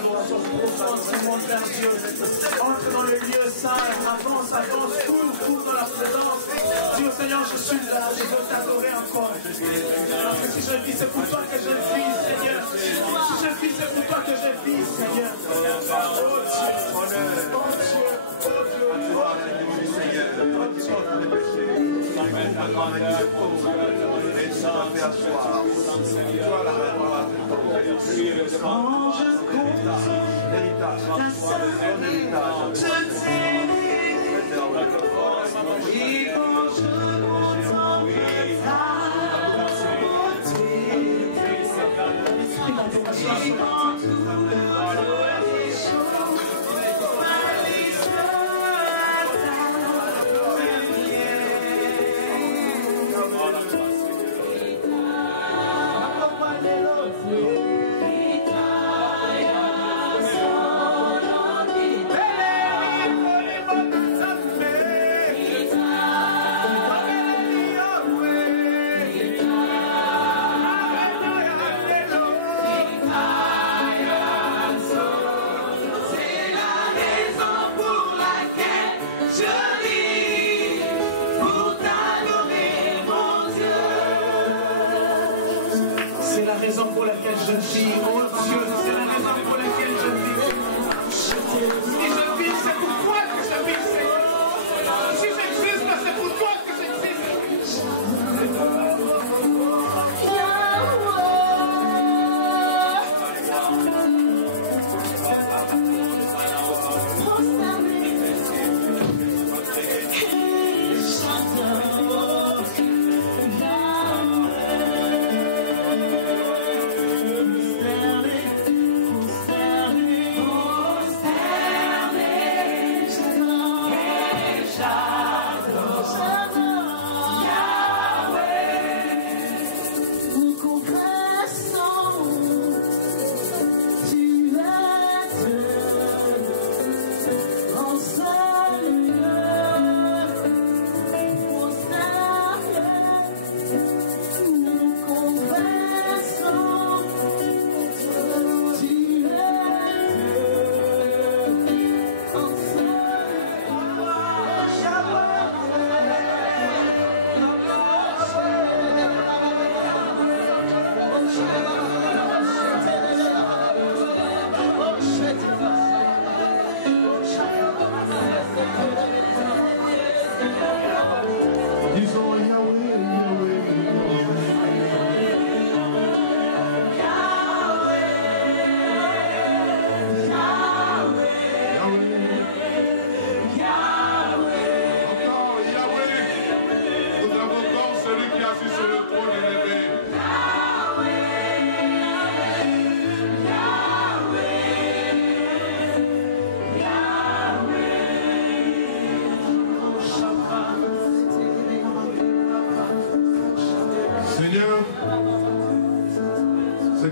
adoration profonde, Seigneur, Père Dieu. Entre dans le lieu saint, avance, avance, cours dans la présence. Dieu Seigneur, je suis là, je veux t'adorer encore. Parce que si je vis, c'est pour toi que je vis, Seigneur. Si je vis, c'est pour toi que je vis, Seigneur. Oh Dieu, oh Dieu, oh Dieu, quand je compte ta sainteté, je t'aime. Et quand je m'entends je vis, oh Dieu, c'est la raison pour laquelle je vis. Si je vis, c'est pour toi que je vis, Seigneur. Si j'existe, c'est pour toi que j'existe.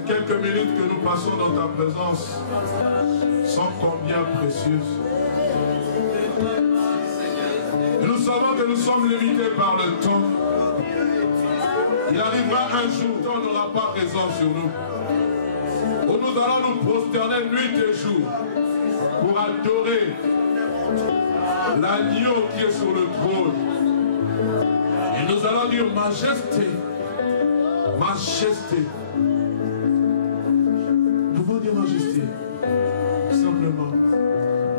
Quelques minutes que nous passons dans ta présence sont combien précieuses. Et nous savons que nous sommes limités par le temps. Il arrivera un jour où on n'aura pas raison sur nous. Où nous allons nous prosterner nuit et jour pour adorer l'agneau qui est sur le trône. Et nous allons dire majesté, majesté. Pouvons dire majesté, simplement.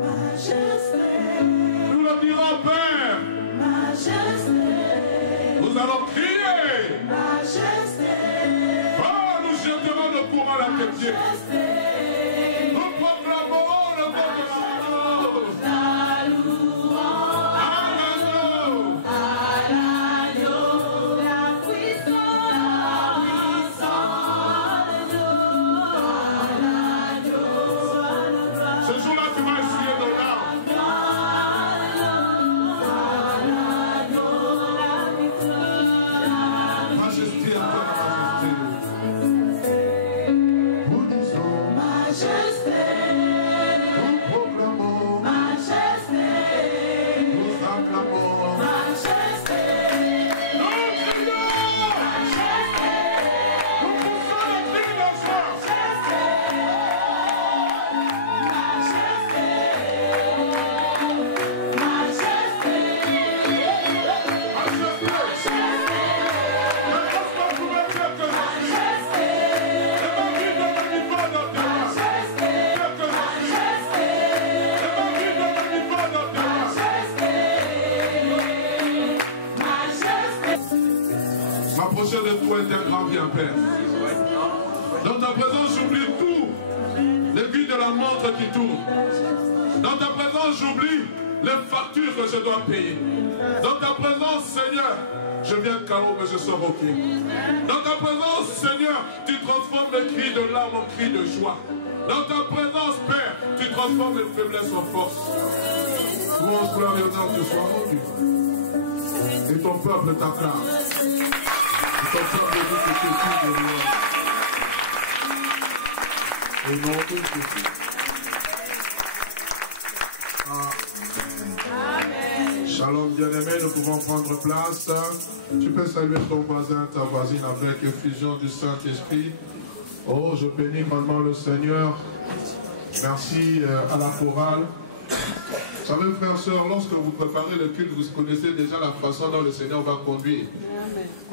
Majesté. Nous le dirons Père. Majesté. Nous allons crier. Majesté. Oh, nous jetterons le courant à la tête. Nous proclamerons le nom de la louange. Majesté, M'approcher de toi est un grand bien, Père. Dans ta présence, j'oublie tout. L'aiguille de la montre qui tourne. Dans ta présence, j'oublie les factures que je dois payer. Dans ta présence, Seigneur, je viens calme, mais je sors ok. Dans ta présence, Seigneur, tu transformes mes cris de larmes en cris de joie. Dans ta présence, Père, tu transformes mes faiblesses en force. Louange, gloire et honneur te soient rendus. Et ton peuple t'acclame. Et ton peuple dit que tu es fils de Dieu. Au nom de Jésus. Amen. Shalom, bien-aimé, nous pouvons prendre place. Tu peux saluer ton voisin, ta voisine avec effusion du Saint-Esprit. Oh, je bénis maintenant le Seigneur. Merci à la chorale. Vous savez, frères et sœurs, lorsque vous préparez le culte, vous connaissez déjà la façon dont le Seigneur va conduire.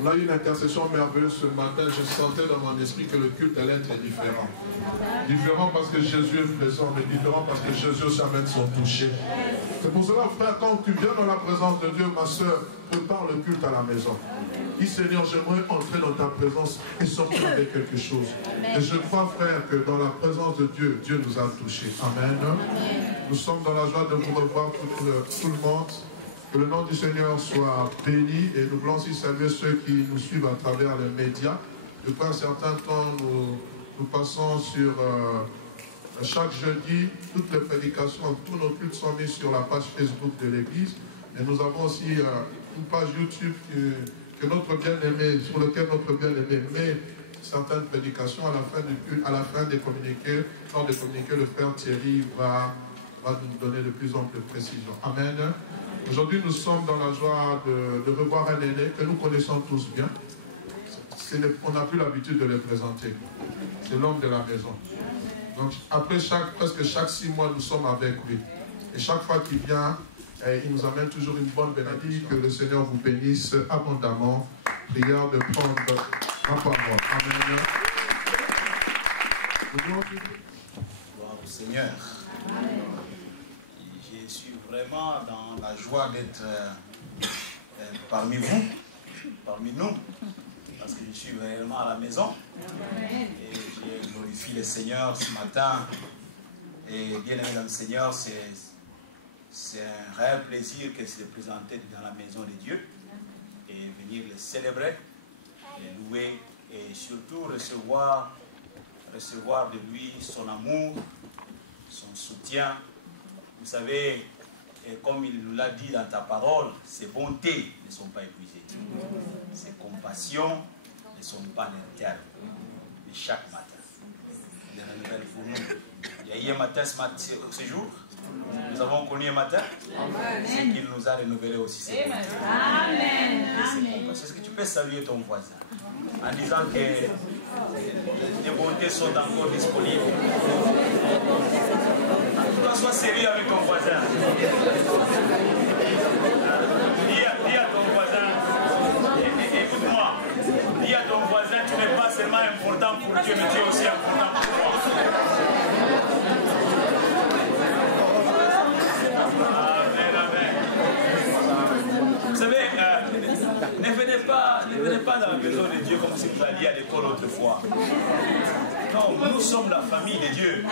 On a eu une intercession merveilleuse ce matin. Je sentais dans mon esprit que le culte allait être différent. Différent parce que Jésus est présent, mais différent parce que Jésus aussi amène son toucher. C'est pour cela, frère, quand tu viens dans la présence de Dieu, ma soeur, prépare le culte à la maison. Dis, Seigneur, j'aimerais entrer dans ta présence et sortir avec quelque chose. Et je crois, frère, que dans la présence de Dieu, Dieu nous a touchés. Amen. Nous sommes dans la joie de vous revoir tout le monde. Que le nom du Seigneur soit béni. Et nous voulons aussi saluer ceux qui nous suivent à travers les médias. Depuis un certain temps, nous passons sur chaque jeudi, toutes les prédications, tous nos cultes sont mis sur la page Facebook de l'Église. Et nous avons aussi une page YouTube que notre bien-aimé, sur laquelle notre bien-aimé met certaines prédications à la fin du culte, à la fin des communiqués. Lors des communiqués, le frère Thierry va nous donner de plus en plus de précisions. Amen. Aujourd'hui, nous sommes dans la joie de revoir un aîné que nous connaissons tous bien. On n'a plus l'habitude de le présenter. C'est l'homme de la maison. Donc, après presque chaque 6 mois, nous sommes avec lui. Et chaque fois qu'il vient, il nous amène toujours une bonne bénédiction. Que le Seigneur vous bénisse abondamment. Prière de prendre la parole. Amen. Gloire au Seigneur. Je suis vraiment dans la joie d'être parmi vous, parmi nous, parce que je suis réellement à la maison. Et j'ai glorifié le Seigneur ce matin. Et bien aimé dans le Seigneur, c'est un réel plaisir que de se présenter dans la maison de Dieu et venir le célébrer, le louer et surtout recevoir de lui son amour, son soutien. Vous savez, comme il nous l'a dit dans ta parole, ses bontés ne sont pas épuisées. Ses compassions ne sont pas internes. Mais chaque matin, il y a une nouvelle pour nous. Il y a eu un matin ce jour. Nous avons connu un matin. C'est qu'il nous a renouvelé aussi. Amen. Est-ce que tu peux saluer ton voisin en disant que les bontés sont encore disponibles? Tu dois sois sérieux avec ton voisin. Dis à ton voisin, écoute-moi, dis à ton voisin, tu n'es pas seulement important pour Dieu, mais tu es aussi important pour moi. Vous savez, ne venez pas dans la maison de Dieu comme si vous alliez à l'école autrefois. Non, nous sommes la famille de Dieu.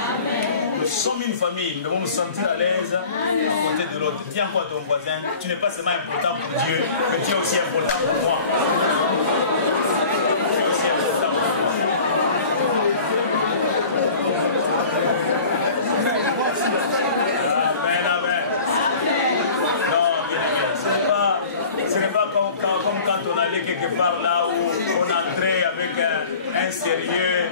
Nous sommes une famille. Nous devons nous sentir à l'aise à côté de l'autre. Dis encore à ton voisin, tu n'es pas seulement important pour Dieu, mais tu es aussi important pour moi. Tu es aussi important pour moi. Amen, amen. Non, bien, ce n'est pas comme quand on allait quelque part là où on entrait avec un sérieux,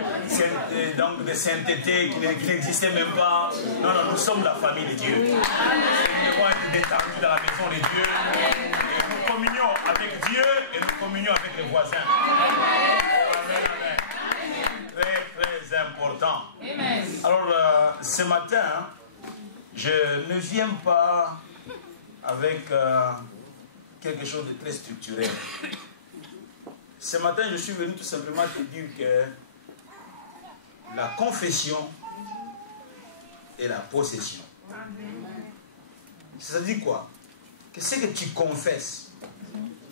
donc de sainteté qui n'existait même pas. Non, non, nous sommes la famille de Dieu. Nous devons être détendus dans la maison de Dieu. Et nous communions avec Dieu et nous communions avec les voisins. Amen, amen. Très, très important. Alors, ce matin, je ne viens pas avec quelque chose de très structuré. Ce matin, je suis venu tout simplement te dire que la confession et la possession. Ça dit quoi? Que ce que tu confesses,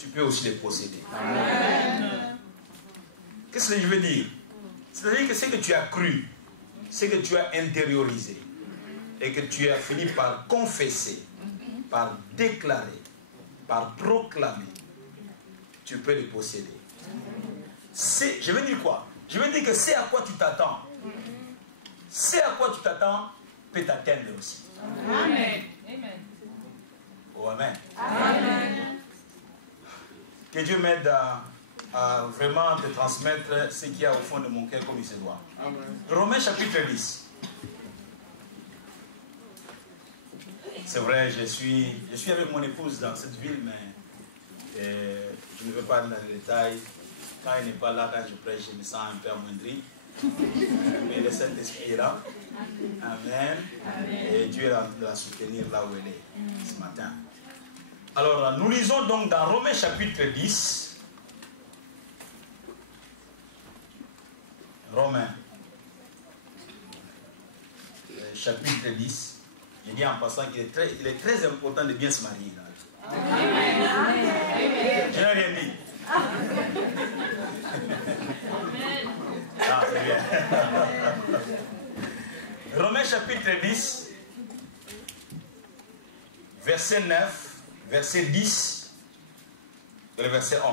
tu peux aussi les posséder. Qu'est-ce que je veux dire? C'est-à-dire que ce que tu as cru, ce que tu as intériorisé, et que tu as fini par confesser, par déclarer, par proclamer, tu peux les posséder. Je veux dire quoi? Je veux dire que c'est à quoi tu t'attends. C'est à quoi tu t'attends peut t'atteindre aussi. Amen. Oh, amen. Amen. Que Dieu m'aide à vraiment te transmettre ce qu'il y a au fond de mon cœur comme il se doit. Amen. Romains chapitre 10. C'est vrai, je suis avec mon épouse dans cette ville, mais je ne veux pas aller dans les détails. Quand elle n'est pas là, quand je prêche, je me sens un peu amoindri. Mais le Saint-Esprit est là. Amen. Et Dieu est là de la soutenir là où elle est ce matin. Alors, nous lisons donc dans Romains chapitre 10. Romains chapitre 10. Je dis en passant qu'il est très important de bien se marier. Je n'ai rien dit. Ah, c'est bien. Romains chapitre 10, verset 9, verset 10 et le verset 11.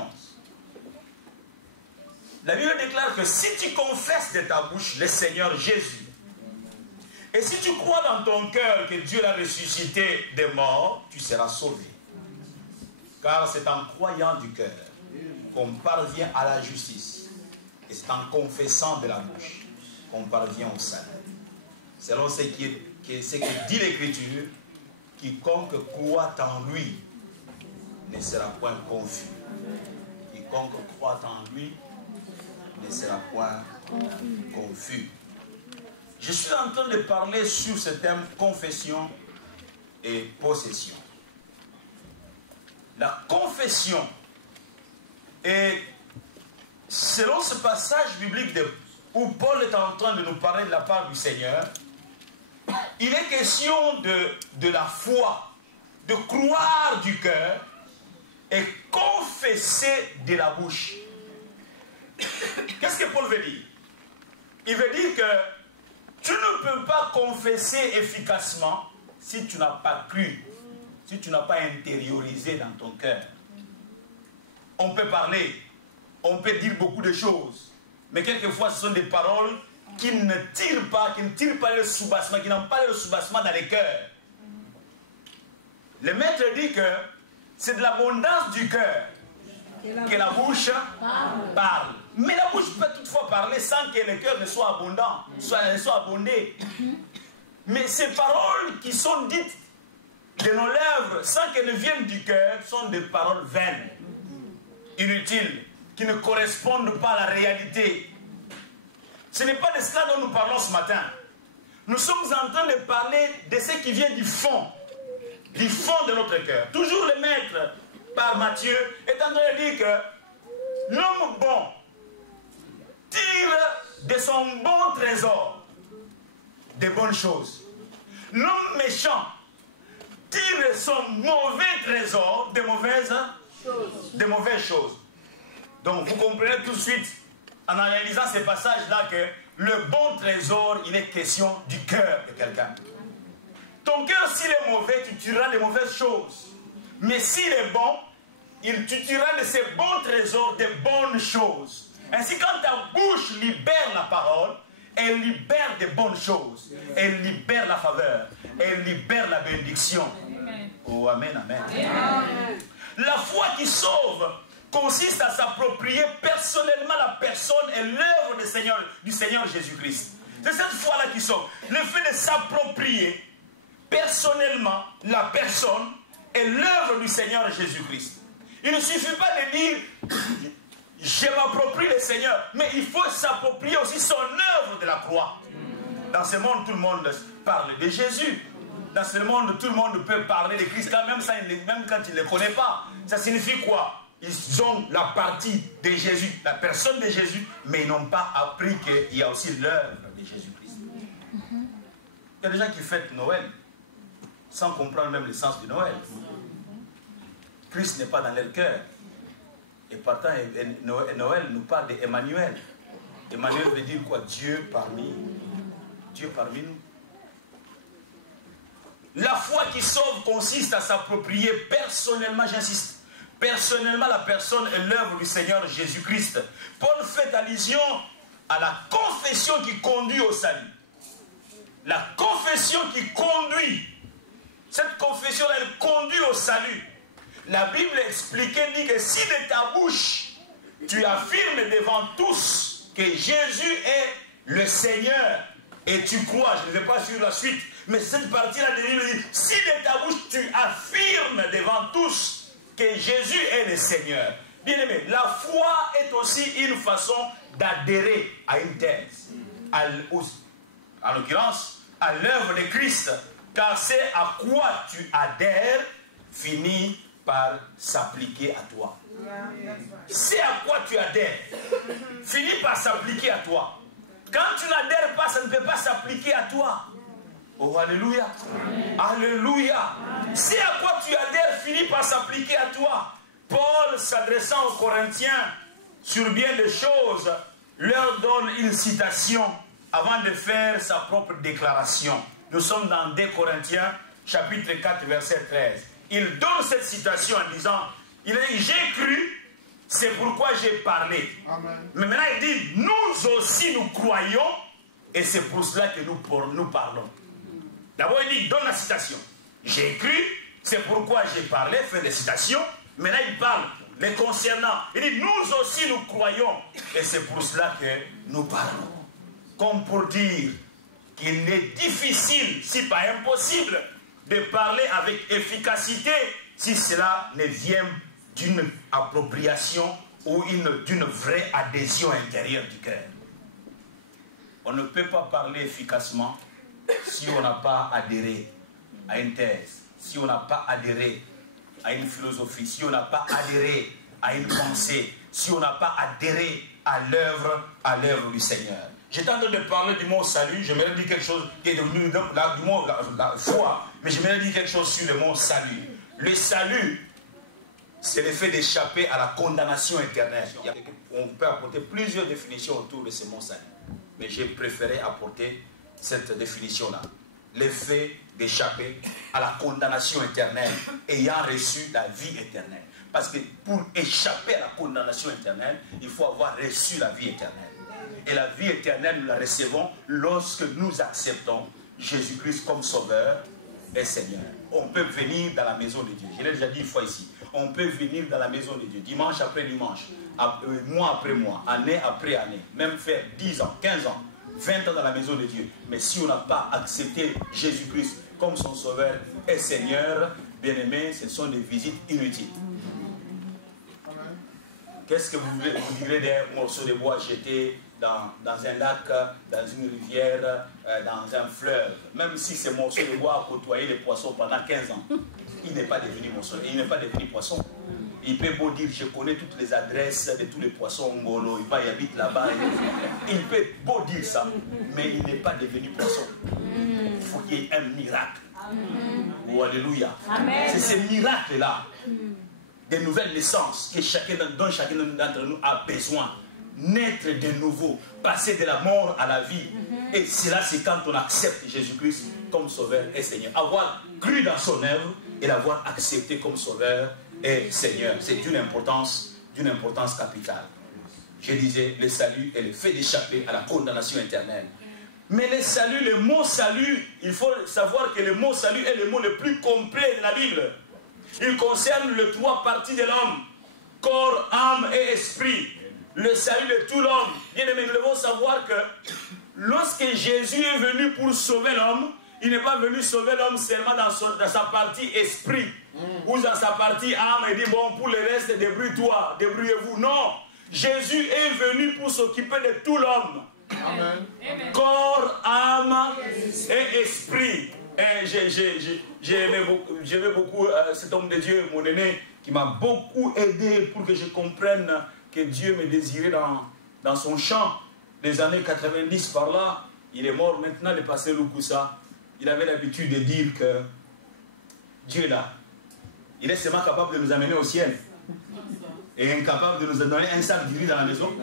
La Bible déclare que si tu confesses de ta bouche le Seigneur Jésus, et si tu crois dans ton cœur que Dieu l'a ressuscité des morts, tu seras sauvé. Car c'est en croyant du cœur qu'on parvient à la justice. Et c'est en confessant de la bouche qu'on parvient au salut. Selon ce que dit l'Écriture, quiconque croit en lui ne sera point confus. Quiconque croit en lui ne sera point confus. Je suis en train de parler sur ce thème confession et possession. La confession est, selon ce passage biblique où Paul est en train de nous parler de la part du Seigneur, il est question de la foi, de croire du cœur et confesser de la bouche. Qu'est-ce que Paul veut dire? Il veut dire que tu ne peux pas confesser efficacement si tu n'as pas cru, si tu n'as pas intériorisé dans ton cœur. On peut parler, on peut dire beaucoup de choses, mais quelquefois ce sont des paroles qui ne tirent pas le soubassement, qui n'ont pas le soubassement dans les cœurs. Le maître dit que c'est de l'abondance du cœur que la bouche parle. Mais la bouche peut toutefois parler sans que le cœur ne soit abondant, soit abondé. Mais ces paroles qui sont dites de nos lèvres sans qu'elles ne viennent du cœur sont des paroles vaines, inutiles, qui ne correspondent pas à la réalité. Ce n'est pas de cela dont nous parlons ce matin. Nous sommes en train de parler de ce qui vient du fond de notre cœur. Toujours le maître, par Matthieu, est en train de dire que l'homme bon tire de son bon trésor des bonnes choses. L'homme méchant tire de son mauvais trésor des mauvaises choses. Donc vous comprenez tout de suite, en analysant ces passages-là, que le bon trésor, il est question du cœur de quelqu'un. Ton cœur, s'il est mauvais, tu tireras des mauvaises choses. Mais s'il est bon, tu tireras de ces bons trésors des bonnes choses. Ainsi, quand ta bouche libère la parole, elle libère des bonnes choses. Elle libère la faveur. Elle libère la bénédiction. Oh, amen, amen. Amen. La foi qui sauve consiste à s'approprier personnellement la personne et l'œuvre du Seigneur Jésus-Christ. C'est cette foi-là qui sauve. Le fait de s'approprier personnellement la personne et l'œuvre du Seigneur Jésus-Christ. Il ne suffit pas de dire je m'approprie le Seigneur, mais il faut s'approprier aussi son œuvre de la croix. Dans ce monde, tout le monde parle de Jésus. Dans ce monde, tout le monde peut parler de Christ, même quand il ne le connaît pas. Ça signifie quoi? Ils ont la partie de Jésus, la personne de Jésus, mais ils n'ont pas appris qu'il y a aussi l'œuvre de Jésus-Christ. Il y a des gens qui fêtent Noël sans comprendre même le sens de Noël. Christ n'est pas dans leur cœur. Et partant, Noël nous parle d'Emmanuel. Emmanuel veut dire quoi? Dieu parmi nous. La foi qui sauve consiste à s'approprier personnellement, j'insiste, personnellement la personne et l'œuvre du Seigneur Jésus-Christ. Paul fait allusion à la confession qui conduit au salut. La confession qui conduit, cette confession-là, elle conduit au salut. La Bible expliquait, dit que si de ta bouche, tu affirmes devant tous que Jésus est le Seigneur, et tu crois, je ne vais pas suivre la suite, mais cette partie-là de Bible dit, si de ta bouche tu affirmes devant tous que Jésus est le Seigneur. Bien aimé, la foi est aussi une façon d'adhérer à une thèse. En l'occurrence, à l'œuvre de Christ. Car c'est à quoi tu adhères finit par s'appliquer à toi. C'est à quoi tu adhères finit par s'appliquer à toi. Quand tu n'adhères pas, ça ne peut pas s'appliquer à toi. Oh, alléluia. Alléluia. C'est à quoi tu adhères finit par s'appliquer à toi. Paul, s'adressant aux Corinthiens sur bien des choses, leur donne une citation avant de faire sa propre déclaration. Nous sommes dans 2 Corinthiens, chapitre 4, verset 13. Il donne cette citation en disant, il dit, j'ai cru, c'est pourquoi j'ai parlé. Amen. Mais maintenant il dit, nous aussi nous croyons, et c'est pour cela que nous parlons. D'abord il dit, donne la citation. J'ai cru, c'est pourquoi j'ai parlé, fait des citations. Maintenant il parle les concernant. Il dit, nous aussi nous croyons, et c'est pour cela que nous parlons. Comme pour dire qu'il est difficile, si pas impossible, de parler avec efficacité si cela ne vient d'une appropriation ou d'une vraie adhésion intérieure du cœur. On ne peut pas parler efficacement si on n'a pas adhéré à une thèse, si on n'a pas adhéré à une philosophie, si on n'a pas adhéré à une pensée, si on n'a pas adhéré à l'œuvre du Seigneur. J'étais en train de parler du mot salut, j'aimerais dire quelque chose qui est devenu du mot la foi, mais j'aimerais dire quelque chose sur le mot salut. Le salut, c'est le fait d'échapper à la condamnation éternelle. On peut apporter plusieurs définitions autour de ce mot salut, mais j'ai préféré apporter cette définition-là. Le fait d'échapper à la condamnation éternelle, ayant reçu la vie éternelle. Parce que pour échapper à la condamnation éternelle, il faut avoir reçu la vie éternelle. Et la vie éternelle, nous la recevons lorsque nous acceptons Jésus-Christ comme Sauveur et Seigneur. On peut venir dans la maison de Dieu. Je l'ai déjà dit une fois ici. On peut venir dans la maison de Dieu, dimanche après dimanche, mois après mois, année après année, même faire 10 ans, 15 ans, 20 ans dans la maison de Dieu. Mais si on n'a pas accepté Jésus-Christ comme son Sauveur et Seigneur, bien-aimé, ce sont des visites inutiles. Qu'est-ce que vous direz d'un morceau de bois jeté dans un lac, dans une rivière, dans un fleuve? Même si ce morceau de bois a côtoyé les poissons pendant 15 ans, il n'est pas devenu morceau, il n'est pas devenu poisson. Il peut beau dire, je connais toutes les adresses de tous les poissons ngolo, il habite là-bas. Il peut beau dire ça, mais il n'est pas devenu poisson. Il faut qu'il y ait un miracle. Oh, alléluia. C'est ce miracle-là, des nouvelles naissances dont chacun d'entre nous a besoin. Naître de nouveau, passer de la mort à la vie. Et cela, c'est quand on accepte Jésus-Christ comme Sauveur et Seigneur. Avoir cru dans son œuvre et l'avoir accepté comme Sauveur et Seigneur. C'est d'une importance capitale. Je disais, le salut est le fait d'échapper à la condamnation éternelle. Mais le salut, le mot salut, il faut savoir que le mot salut est le mot le plus complet de la Bible. Il concerne les 3 parties de l'homme: corps, âme et esprit. Le salut de tout l'homme. Bien aimé, nous devons savoir que lorsque Jésus est venu pour sauver l'homme, il n'est pas venu sauver l'homme seulement dans sa partie esprit ou dans sa partie âme et dit bon, pour le reste, débrouille-toi, débrouillez-vous. Non, Jésus est venu pour s'occuper de tout l'homme. Amen. Corps, âme et esprit. Et j'aimais beaucoup cet homme de Dieu, mon aîné, qui m'a beaucoup aidé pour que je comprenne que Dieu me désirait dans son champ. Les années 90 par là, il est mort maintenant, le pasteur Lukusa. Il avait l'habitude de dire que Dieu est là. Il est seulement capable de nous amener au ciel. est incapable de nous donner un sac du riz dans la maison?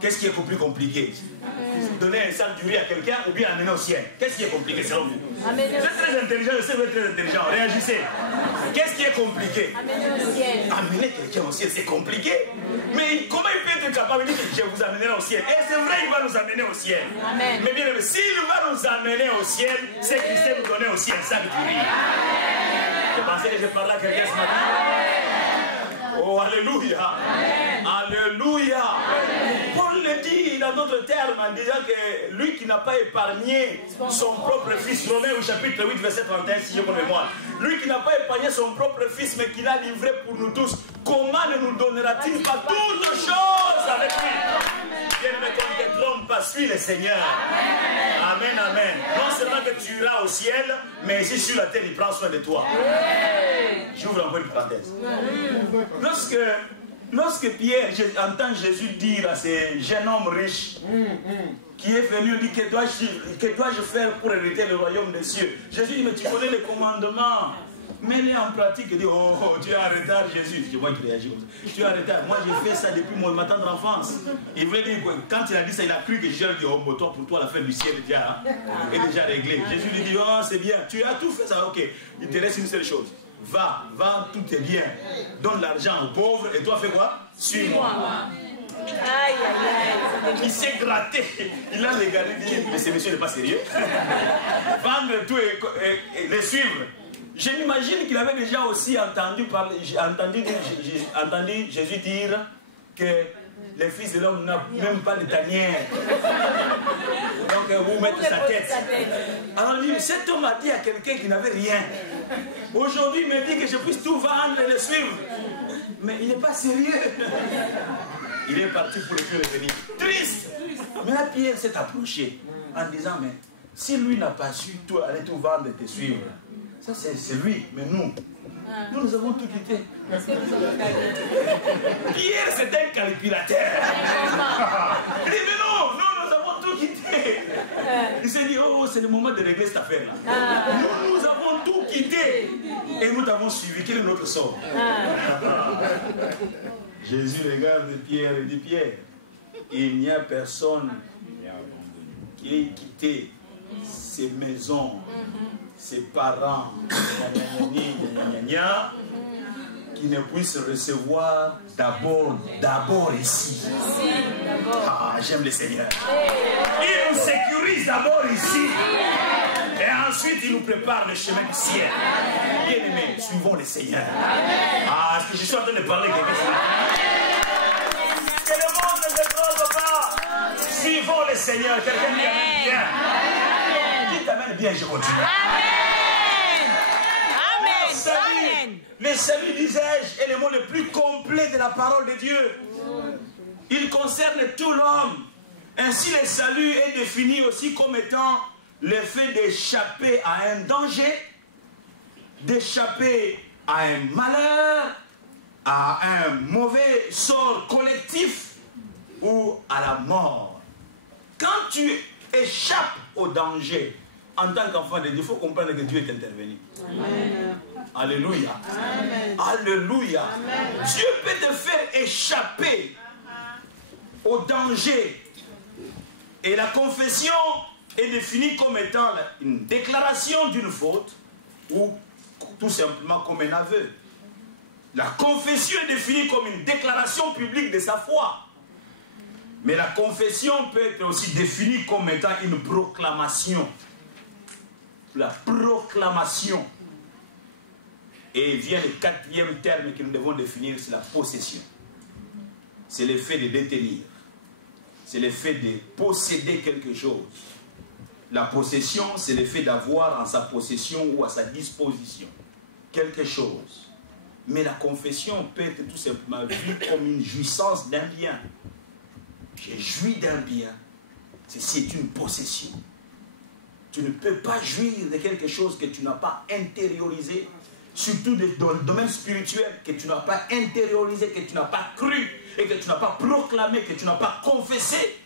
Qu'est-ce qui est plus compliqué? Donner un sac du riz à quelqu'un ou bien l'amener au ciel? Qu'est-ce qui est compliqué selon vous? Vous êtes très intelligent, je sais que vous êtes très intelligent. Réagissez. Qu'est-ce qui est compliqué? Amener au ciel. Amener quelqu'un au ciel, c'est compliqué. Mais comment il peut être capable de dire que je vous amènerai au ciel? Et c'est vrai, il va nous amener au ciel. Amen. Mais bien, s'il va nous amener au ciel, c'est qu'il sait nous donner aussi un sac du riz. Je pensais que je parlais à quelqu'un ce matin. Oh, alléluia. Alléluia. Paul le dit dans d'autres termes en disant que lui qui n'a pas épargné son propre fils, Romains au chapitre 8, verset 31, si je me mémoire, lui qui n'a pas épargné son propre fils, mais qui l'a livré pour nous tous, comment ne nous donnera-t-il pas toutes choses avec lui? Bien, mais qu'on ne te trompe pas, suis le Seigneur. Amen, amen. Non seulement que tu iras au ciel, mais ici sur la terre, il prend soin de toi. J'ouvre encore une parenthèse. Lorsque Pierre entend Jésus dire à ce jeune homme riche qui est venu dire que dois-je faire pour hériter le royaume des cieux, Jésus dit mais tu connais les commandements, mets-les en pratique. Il dit oh tu es en retard Jésus. C'est moi qui réagis comme ça. Tu es en retard. Moi j'ai fait ça depuis ma tendre enfance. Il voulait dire quand il a dit ça, il a cru que Jésus lui dit oh toi pour toi la fin du ciel est déjà réglée. Jésus lui dit oh c'est bien, tu as tout fait ça, ok. Il te reste une seule chose. Va, vends tous tes biens, donne l'argent aux pauvres et toi fais quoi? Suis-moi. Aïe, aïe, aïe. Il s'est gratté. Il a regardé et dit mais ce monsieur n'est pas sérieux. Vendre tout et les suivre. Je m'imagine qu'il avait déjà aussi entendu Jésus dire que les fils de l'homme n'ont même pas de tanière. Donc vous mettez sa tête. Alors cet homme a dit à quelqu'un qui n'avait rien. Aujourd'hui il me dit que je puisse tout vendre et le suivre. Mais il n'est pas sérieux. Il est parti pour le plus revenir. Triste. Mais là Pierre s'est approché en disant mais si lui n'a pas su aller tout vendre et te suivre, ça c'est lui, mais nous avons tout quitté. Pierre, c'est un calculateur. Il dit, mais non, nous avons tout quitté. Il s'est dit, oh, c'est le moment de régler cette affaire-là. Nous avons tout quitté. Et nous t'avons suivi. Quel est notre sort? Jésus regarde Pierre et dit, Pierre, il n'y a personne qui ait quitté ses maisons, ses parents, qui ne puissent recevoir d'abord ici. Ah, j'aime le Seigneur. Il nous sécurise d'abord ici. Et ensuite, il nous prépare le chemin du ciel. Bien aimés, suivons le Seigneur. Ah, est-ce que je suis en train de parler quelque chose? Que le monde ne se trompe pas. Suivons le Seigneur. Quelqu'un dit amen bien. Dites amen bien, je continue. Le salut, disais-je, est le mot le plus complet de la parole de Dieu. Il concerne tout l'homme. Ainsi, le salut est défini aussi comme étant le fait d'échapper à un danger, d'échapper à un malheur, à un mauvais sort collectif ou à la mort. Quand tu échappes au danger, en tant qu'enfant de Dieu, il faut comprendre que Dieu est intervenu. Amen. Alléluia. Amen. Alléluia. Amen. Dieu peut te faire échapper au danger. Et la confession est définie comme étant une déclaration d'une faute ou tout simplement comme un aveu. La confession est définie comme une déclaration publique de sa foi. Mais la confession peut être aussi définie comme étant une proclamation. La proclamation. Et vient le quatrième terme que nous devons définir, c'est la possession. C'est le fait de détenir. C'est le fait de posséder quelque chose. La possession, c'est le fait d'avoir en sa possession ou à sa disposition quelque chose. Mais la confession peut être tout simplement vue comme une jouissance d'un bien. J'ai joui d'un bien. Ceci est une possession. Tu ne peux pas jouir de quelque chose que tu n'as pas intériorisé, surtout dans le domaine spirituel, que tu n'as pas intériorisé, que tu n'as pas cru, et que tu n'as pas proclamé, que tu n'as pas confessé.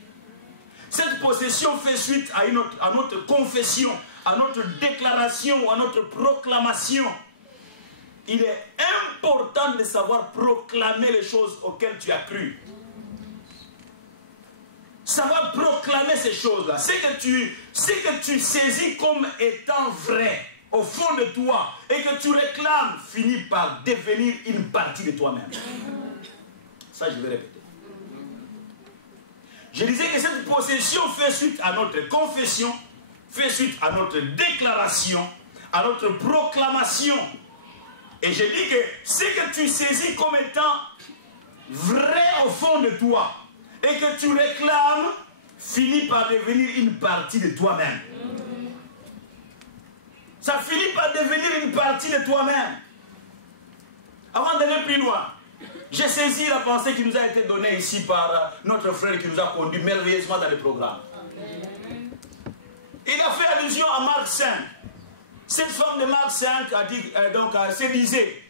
Cette possession fait suite à notre confession, à notre déclaration ou à notre proclamation. il est important de savoir proclamer les choses auxquelles tu as cru. Savoir proclamer ces choses-là, ce que tu saisis comme étant vrai au fond de toi et que tu réclames finit par devenir une partie de toi-même. Ça, je vais répéter. Je disais que cette possession fait suite à notre confession, fait suite à notre déclaration, à notre proclamation. Et je dis que ce que tu saisis comme étant vrai au fond de toi et que tu réclames finit par devenir une partie de toi-même. Ça finit par devenir une partie de toi-même. Avant d'aller plus loin, j'ai saisi la pensée qui nous a été donnée ici par notre frère qui nous a conduit merveilleusement dans le programme. Il a fait allusion à Marc 5. Cette femme de Marc 5 a dit, se disait,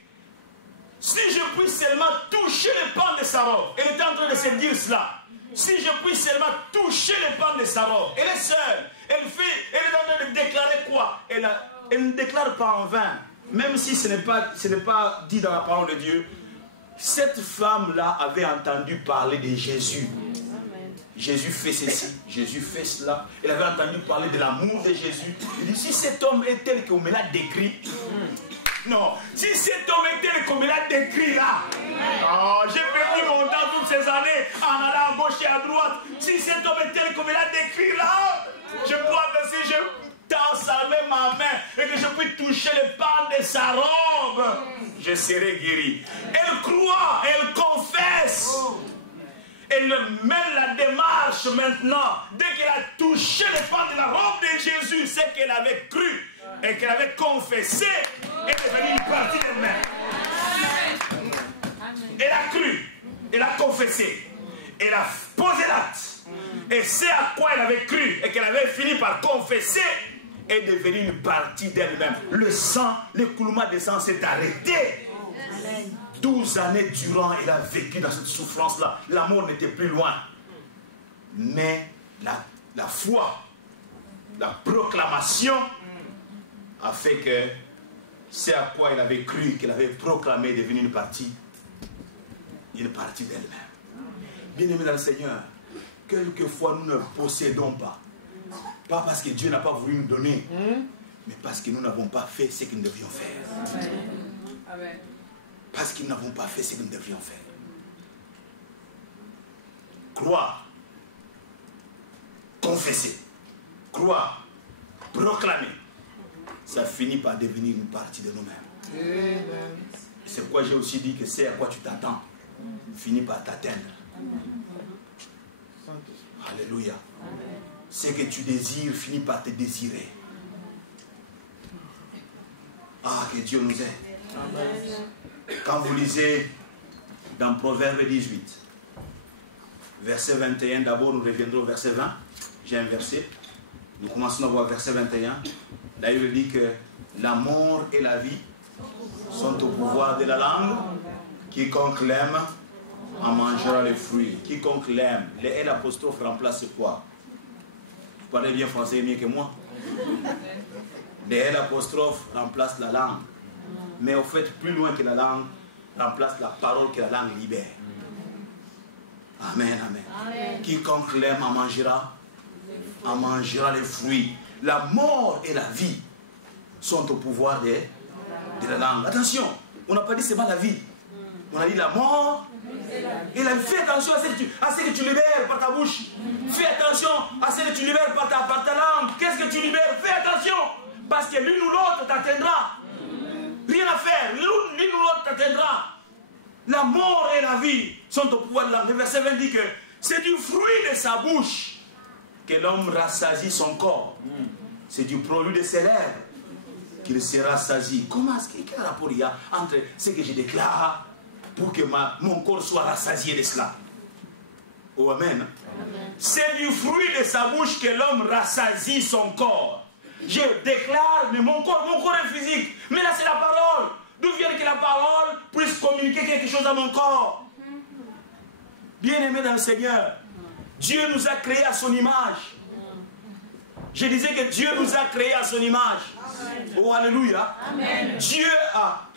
si je puis seulement toucher les pans de sa robe. Elle était en train de se dire cela. Si je puis seulement toucher les pans de sa robe. Elle est seule. Elle est en train de déclarer quoi? Elle ne déclare pas en vain. Même si ce n'est pas dit dans la parole de Dieu. Cette femme-là avait entendu parler de Jésus. Jésus fait ceci, Jésus fait cela. Elle avait entendu parler de l'amour de Jésus. Il dit, si cet homme est tel qu'on me l'a décrit, non, si cet homme est tel qu'on me l'a décrit là, oh, j'ai perdu mon temps toutes ces années en allant à gauche et à droite. Si cet homme est tel qu'on me l'a décrit là, je crois que si je tends ma main et que je puis toucher le pan de sa robe, je serai guéri. Elle croit, elle confesse. Elle mène la démarche maintenant. Dès qu'elle a touché le pan de la robe de Jésus, c'est qu'elle avait cru et qu'elle avait confessé, elle est devenue une partie d'elle-même. Elle a cru, elle a confessé, elle a posé l'acte. Et c'est à quoi elle avait cru et qu'elle avait fini par confesser est devenu une partie d'elle-même. Le sang, l'écoulement des sang s'est arrêté. 12 années durant, elle a vécu dans cette souffrance-là. L'amour n'était plus loin. Mais la foi, la proclamation a fait que c'est à quoi elle avait cru, qu'elle avait proclamé, est devenu une partie d'elle-même. Bien-aimés dans le Seigneur, quelquefois nous ne possédons pas. Pas parce que Dieu n'a pas voulu nous donner, mais parce que nous n'avons pas fait ce que nous devions faire. Amen. Parce que nous n'avons pas fait ce que nous devions faire. Croire, confesser, croire, proclamer, ça finit par devenir une partie de nous-mêmes. C'est pourquoi j'ai aussi dit que c'est à quoi tu t'attends, finit par t'atteindre. Alléluia. Ce que tu désires finit par te désirer. Ah, que Dieu nous aide. Quand vous lisez dans Proverbe 18, verset 21, d'abord nous reviendrons au verset 20. J'ai un verset. Nous commençons à voir verset 21. Là, il dit que la mort et la vie sont au pouvoir de la langue. Quiconque l'aime en mangera les fruits. Quiconque l'aime. Le L apostrophe remplace quoi? Vous parlez bien français mieux que moi. Le L apostrophe remplace la langue. Mais au fait, plus loin que la langue, remplace la parole que la langue libère. Amen, amen. Amen. Quiconque l'aime en mangera les fruits. La mort et la vie sont au pouvoir de la langue. Attention, on n'a pas dit seulement la vie. On a dit la mort et la vie. Fais attention à ce que tu libères par ta bouche. Fais attention à ce que tu libères par ta langue. Qu'est-ce que tu libères? Fais attention. Parce que l'une ou l'autre t'atteindra. Rien à faire. L'une ou l'autre t'atteindra. La mort et la vie sont au pouvoir de la langue. Le verset 20 dit que c'est du fruit de sa bouche que l'homme rassasie son corps. C'est du produit de ses lèvres qu'il se rassasie. Quel rapport il y a entre ce que je déclare pour que mon corps soit rassasié de cela? Oh, amen. C'est du fruit de sa bouche que l'homme rassasie son corps. Je déclare, mais mon corps est physique. Mais là, c'est la parole. D'où vient que la parole puisse communiquer quelque chose à mon corps? Bien-aimés dans le Seigneur, Dieu nous a créés à son image. Je disais que Dieu nous a créés à son image. Oh, alléluia. Amen. Dieu a...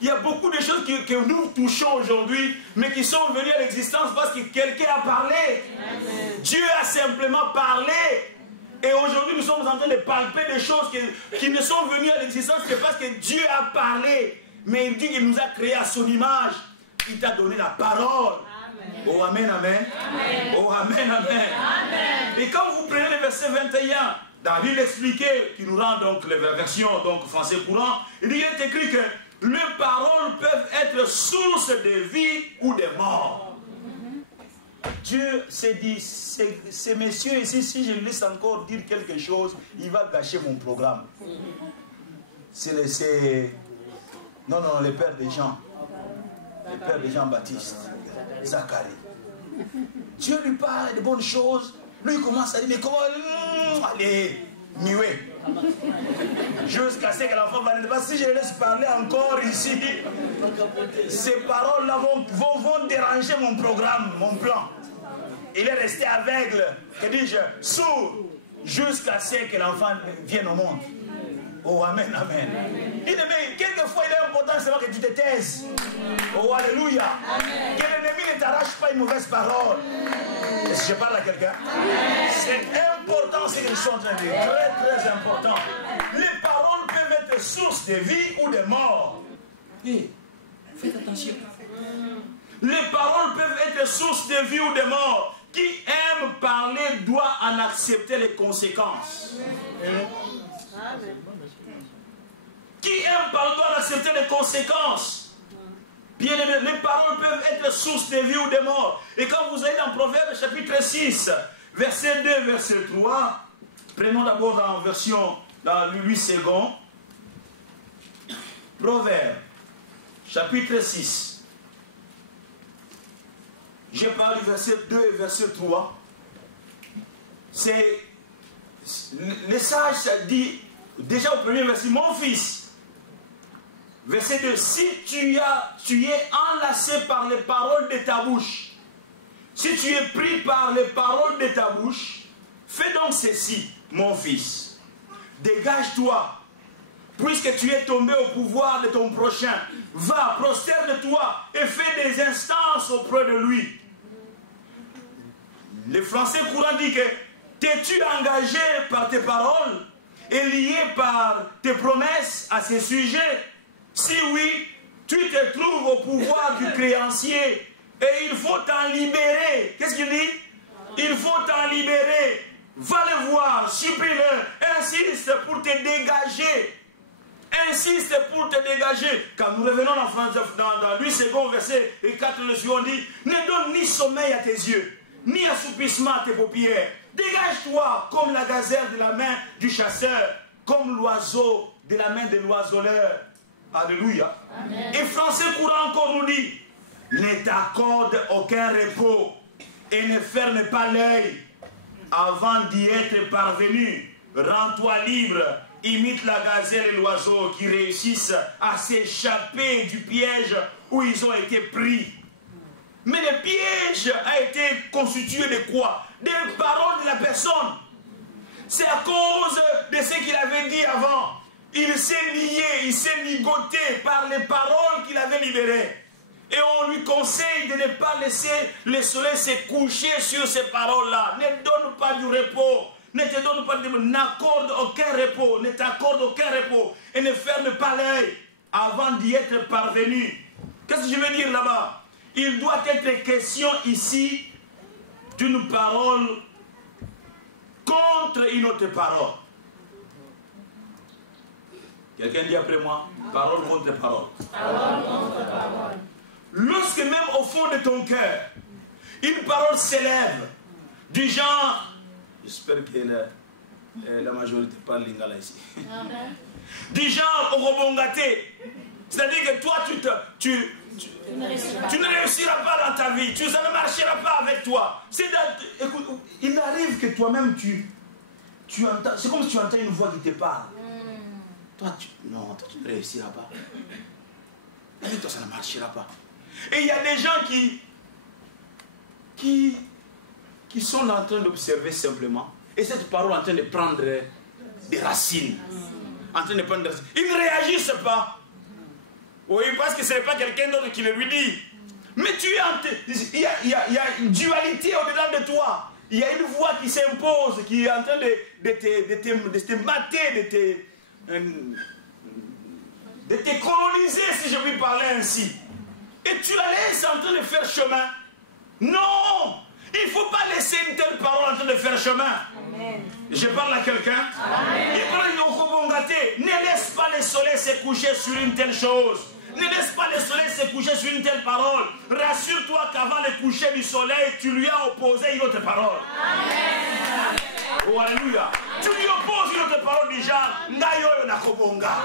il y a beaucoup de choses que nous touchons aujourd'hui, mais qui sont venues à l'existence parce que quelqu'un a parlé. Amen. Dieu a simplement parlé. Et aujourd'hui, nous sommes en train de palper des choses qui ne sont venues à l'existence que parce que Dieu a parlé. Mais il dit qu'il nous a créés à son image. Il t'a donné la parole. Amen. Oh, amen, amen. Amen. Oh, amen, amen. Amen. Et quand vous prenez le verset 21, David expliquait, qui nous rend donc la version donc, français courant, il est écrit que les paroles peuvent être source de vie ou de mort. Dieu s'est dit, ces messieurs ici, si je laisse encore dire quelque chose, il va gâcher mon programme. C'est le père des Jean. Le père de Jean-Baptiste, Zacharie. Dieu lui parle de bonnes choses. Lui, il commence à dire, mais comment... allez, muet. Jusqu'à ce que l'enfant va dire, si je le laisse parler encore ici, ces paroles-là vont déranger mon programme, mon plan. Il est resté aveugle, que dis-je, sourd, jusqu'à ce que l'enfant vienne au monde. Oh, amen, amen. Il dit, mais quelquefois, il est important seulement que tu te taises. Oh, alléluia. Amen. Que l'ennemi ne t'arrache pas une mauvaise parole. Est-ce que je parle à quelqu'un? C'est important ce que je suis en train de dire. Très, très important. Les paroles peuvent être source de vie ou de mort. Hey, faites attention. Les paroles peuvent être source de vie ou de mort. Qui aime parler doit en accepter les conséquences. Amen. Qui aime parler doit en accepter les conséquences. Bien aimé, les paroles peuvent être source de vie ou de mort. Et quand vous allez dans Proverbe chapitre 6, verset 2, verset 3, prenons d'abord dans version, dans Louis II, Proverbe chapitre 6. Je parle du verset 2 et verset 3. C'est le sage dit, déjà au premier verset, mon fils, verset 2, si tu es enlacé par les paroles de ta bouche, si tu es pris par les paroles de ta bouche, fais donc ceci, mon fils. Dégage-toi, puisque tu es tombé au pouvoir de ton prochain. Va, prosterne-toi et fais des instances auprès de lui. Le français courant dit que t'es-tu engagé par tes paroles et lié par tes promesses à ces sujets? Si oui, tu te trouves au pouvoir du créancier et il faut t'en libérer. Qu'est-ce qu'il dit? Il faut t'en libérer. Va le voir, supplie-le, insiste pour te dégager. Insiste pour te dégager. Quand nous revenons dans Louis II, verset 4, le suivant dit, ne donne ni sommeil à tes yeux, ni assoupissement à tes paupières. Dégage-toi comme la gazelle de la main du chasseur, comme l'oiseau de la main de l'oiseleur. Alléluia. Amen. Et français courant encore nous dit, ne t'accorde aucun repos et ne ferme pas l'œil avant d'y être parvenu. Rends-toi libre, imite la gazelle et l'oiseau qui réussissent à s'échapper du piège où ils ont été pris. Mais le piège a été constitué de quoi? Des paroles de la personne. C'est à cause de ce qu'il avait dit avant. Il s'est lié, il s'est ligoté par les paroles qu'il avait libérées. Et on lui conseille de ne pas laisser le soleil se coucher sur ces paroles-là. Ne donne pas du repos. Ne te donne pas de... N'accorde aucun repos. Ne t'accorde aucun repos. Et ne ferme pas l'œil avant d'y être parvenu. Qu'est-ce que je veux dire là-bas? Il doit être question ici d'une parole contre une autre parole. Quelqu'un dit après moi, parole contre parole. Parole contre parole. Lorsque même au fond de ton cœur, une parole s'élève, du genre, j'espère que la majorité parle lingala ici, du genre au rebongaté, c'est-à-dire que toi tu ne réussiras pas dans ta vie, ça ne marchera pas avec toi. Écoute, il arrive que toi-même tu entends, c'est comme si tu entends une voix qui te parle. Toi, tu ne réussiras pas. Avec toi, ça ne marchera pas. Et il y a des gens qui sont en train d'observer simplement. Et cette parole est en train de prendre des racines. En train de prendre des racines. Ils ne réagissent pas. Oui, parce que ce n'est pas quelqu'un d'autre qui le lui dit. Mais tu es il y a une dualité au-delà de toi. Il y a une voix qui s'impose, qui est en train de te mater, de te coloniser, si je puis parler ainsi. Et tu la laisses en train de faire chemin. Non! Il ne faut pas laisser une telle parole en train de faire chemin. Amen. Je parle à quelqu'un. Ne laisse pas le soleil se coucher sur une telle chose. Ne laisse pas le soleil se coucher sur une telle parole. Rassure-toi qu'avant le coucher du soleil, tu lui as opposé une autre parole. Amen. Oh, alléluia. Tu lui opposes une autre parole du genre Ndayo Nakobonga.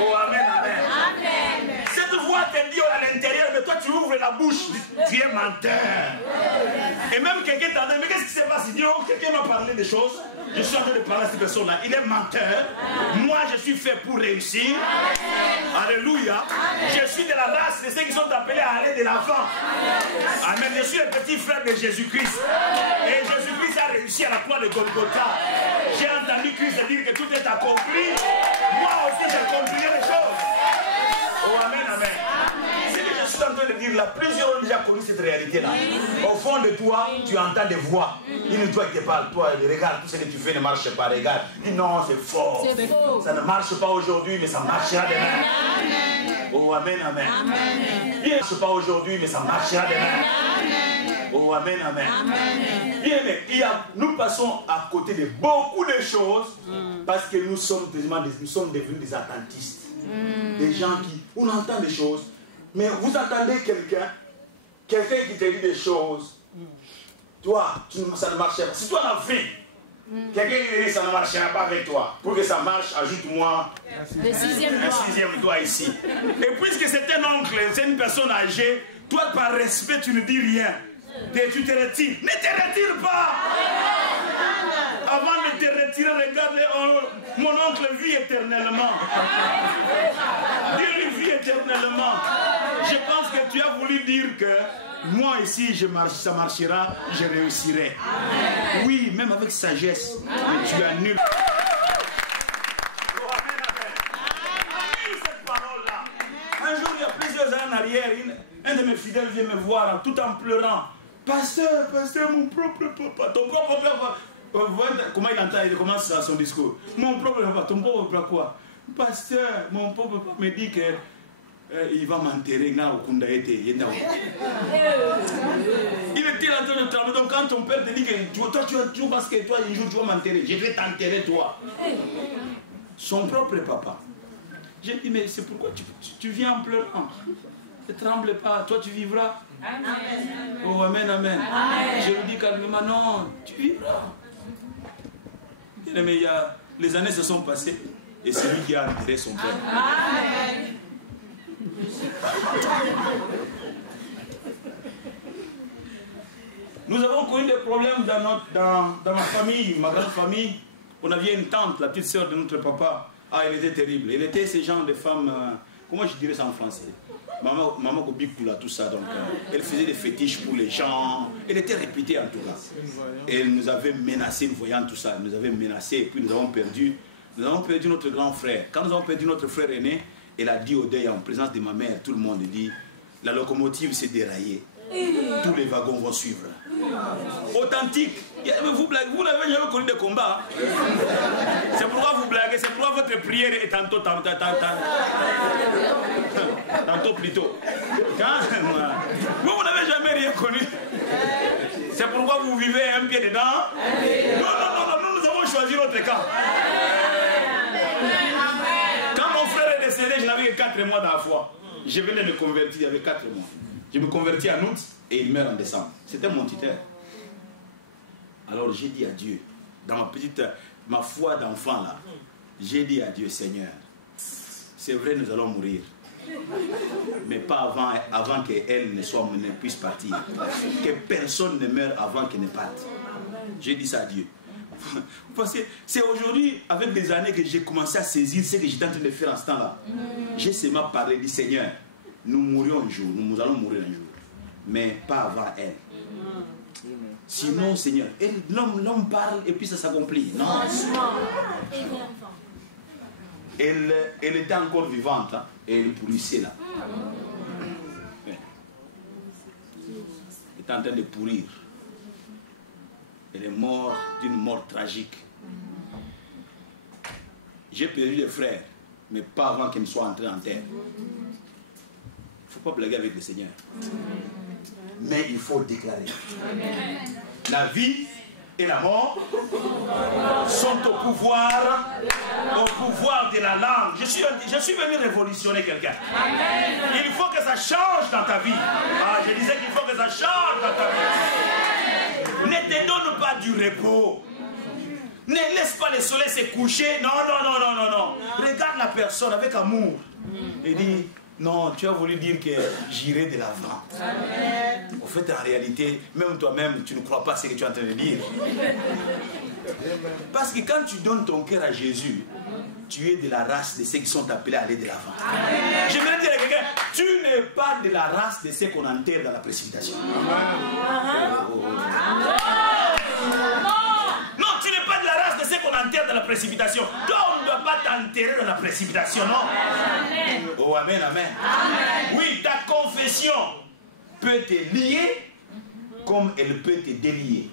Oh, amen, amen. Amen. Cette voix te dit à l'intérieur, mais toi tu ouvres la bouche, tu es menteur. Et même quelqu'un t'a dit, mais qu'est-ce qui se passe? Il dit, oh, quelqu'un m'a parlé des choses. Je suis en train de parler à cette personne-là. Il est menteur. Moi, je suis fait pour réussir. Alléluia. Je suis de la race de ceux qui sont appelés à aller de l'avant. Amen. Je suis le petit frère de Jésus-Christ. Et Jésus-Christ a réussi à la croix de Golgotha. J'ai entendu Christ dire que tout est accompli. Moi aussi, j'accomplirai les choses. Oh, amen, amen. C'est que je suis en train de dire là, plusieurs ont déjà connu cette réalité-là. Au fond de toi, tu entends des voix. Une toi qui te parle, toi, regarde, tout ce que tu fais ne marche pas, regarde. Dis non, c'est faux. Ça ne marche pas aujourd'hui, mais ça marchera demain. Amen. Oh, amen, amen. Amen. Il ne marche pas aujourd'hui, mais ça marchera demain. Amen. Oh, amen, amen. Amen. Bien, mais nous passons à côté de beaucoup de choses parce que nous sommes devenus des attentistes. Des gens qui, on entend des choses, mais vous entendez quelqu'un qui te dit des choses, toi, ça ne marche pas. Si toi en Afrique, quelqu'un qui dit ça ne marchera pas avec toi, pour que ça marche, ajoute-moi un sixième doigt ici. Et puisque c'est un oncle, c'est une personne âgée, toi par respect tu ne dis rien, tu te retires. Ne te retire pas. Avant de te retirer, regarde, mon oncle vit éternellement. Dis-lui vit éternellement. Je pense que tu as voulu dire que moi ici, ça marchera, je réussirai. Oui, même avec sagesse, mais tu annules. Cette parole-là. Un jour, il y a plusieurs années en arrière, un de mes fidèles vient me voir tout en pleurant. Pasteur, mon propre papa, ton propre papa. Comment il entend, il commence son discours. Mon propre papa, ton propre papa quoi? Pasteur, mon propre papa me dit que il va m'enterrer. Il était en train de trembler. Donc quand ton père te dit que toi tu penses que toi un jour tu vas m'enterrer, je vais t'enterrer toi. Son propre papa. J'ai dit mais c'est pourquoi tu viens en pleurant. Ne tremble pas, toi tu vivras. Amen. Oh amen, amen. Amen. Je lui dis calmement, non, tu vivras. Mais les années se sont passées et c'est lui qui a enterré son père. Amen. Nous avons connu des problèmes dans ma famille, ma grande famille. On avait une tante, la petite sœur de notre papa. Ah, elle était terrible. Elle était ce genre de femme, comment je dirais ça en français? Maman Kobikoula, tout ça. Donc, elle faisait des fétiches pour les gens. Elle était réputée en tout cas. Et elle nous avait menacé, voyant tout ça. Elle nous avait menacé et puis nous avons perdu notre grand frère. Quand nous avons perdu notre frère aîné, elle a dit au deuil en présence de ma mère, tout le monde dit, la locomotive s'est déraillée. Tous les wagons vont suivre. Authentique. Vous n'avez jamais connu de combat. C'est pourquoi vous blaguez. C'est pourquoi votre prière est tantôt plutôt. Vous n'avez jamais rien connu. C'est pourquoi vous vivez un pied dedans. Non, nous avons choisi notre camp. Quand mon frère est décédé, je n'avais que 4 mois dans la foi. Je venais me convertir, il y avait 4 mois. Je me convertis en août et il meurt en décembre. C'était mon tuteur. Alors j'ai dit à Dieu, dans ma foi d'enfant là, j'ai dit à Dieu, Seigneur, c'est vrai nous allons mourir, mais pas avant qu'elle ne puisse partir. Que personne ne meure avant qu'elle ne parte. J'ai dit ça à Dieu. Parce que c'est aujourd'hui, avec des années, que j'ai commencé à saisir ce que j'étais en train de faire en ce temps-là. J'ai seulement parlé, dit Seigneur, nous mourrions un jour, nous allons mourir un jour, mais pas avant elle. Sinon, Seigneur, l'homme parle et puis ça s'accomplit. Non. elle était encore vivante, hein, et elle pourrissait là. Elle était en train de pourrir. Elle est morte d'une mort tragique. J'ai perdu des frères, mais pas avant qu'ils ne soient entrés en terre. Il ne faut pas blaguer avec le Seigneur. Mais il faut déclarer. La vie et la mort sont au pouvoir de la langue. Je suis venu révolutionner quelqu'un. Il faut que ça change dans ta vie. Ah, je disais qu'il faut que ça change dans ta vie. Ne te donne pas du repos. Ne laisse pas le soleil se coucher. Non. Regarde la personne avec amour. Et dis, non, tu as voulu dire que j'irai de l'avant. En fait, en réalité, même toi-même, tu ne crois pas ce que tu es en train de dire. Parce que quand tu donnes ton cœur à Jésus, tu es de la race de ceux qui sont appelés à aller de l'avant. J'aimerais dire à quelqu'un, tu n'es pas de la race de ceux qu'on enterre dans la précipitation. Non, tu n'es pas de la race de ceux qu'on enterre dans la précipitation. Toi, on ne doit pas t'enterrer dans la précipitation, non? Oh, amen, amen. Oui, ta confession peut te lier comme elle peut te délier.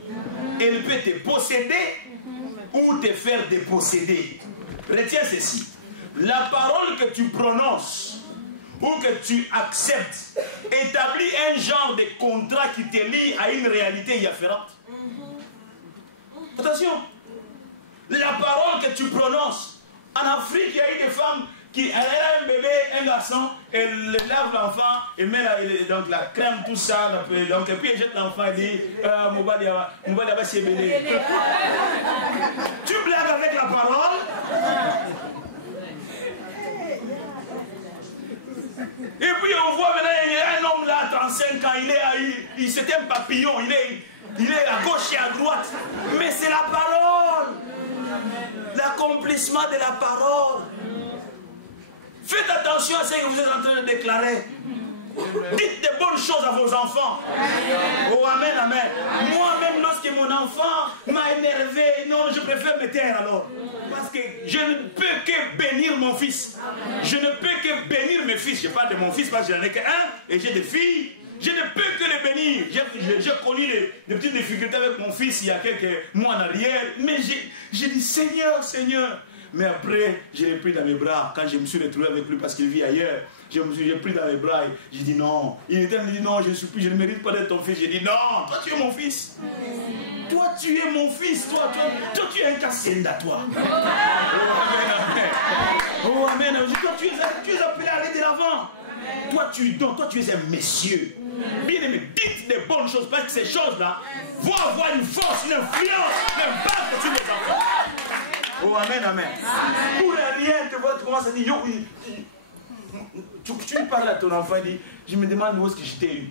Elle peut te posséder ou te faire déposséder. Retiens ceci. La parole que tu prononces ou que tu acceptes établit un genre de contrat qui te lie à une réalité y afférente. Attention, la parole que tu prononces. En Afrique, il y a eu des femmes qui, elle a un bébé, un garçon, elle lave l'enfant, et met donc la crème, tout ça, donc, et puis elle jette l'enfant et dit, tu blagues avec la parole. Et puis on voit maintenant, il y a un homme là, 35 ans, c'est un papillon, il est à gauche et à droite. Mais c'est la parole. L'accomplissement de la parole. Faites attention à ce que vous êtes en train de déclarer. Dites des bonnes choses à vos enfants. Oh, amen, amen. Moi-même, lorsque mon enfant m'a énervé, non, je préfère me taire alors. Parce que je ne peux que bénir mon fils. Je ne peux que bénir mes fils. Je parle de mon fils parce que j'en ai qu'un et j'ai des filles. Je ne peux que les bénir. J'ai connu des petites difficultés avec mon fils il y a quelques mois en arrière. Mais j'ai dit Seigneur, Seigneur. Mais après, je l'ai pris dans mes bras. Quand je me suis retrouvé avec lui parce qu'il vit ailleurs, j'ai pris dans mes bras et j'ai dit non. Il était dit non, je ne mérite pas d'être ton fils. J'ai dit non, toi tu es mon fils. Toi tu es mon fils. Toi tu es un Kassenda, toi. Oh amen. Toi tu es appelé à aller de l'avant. Toi tu es un monsieur. Bien aimé, dites des bonnes choses parce que ces choses-là vont avoir une force, une influence, un impact sur les enfants. Oh, amen, amen. Pour rien, tu commences à dire, tu lui parles à ton enfant et dis, je me demande où est-ce que je t'ai eu.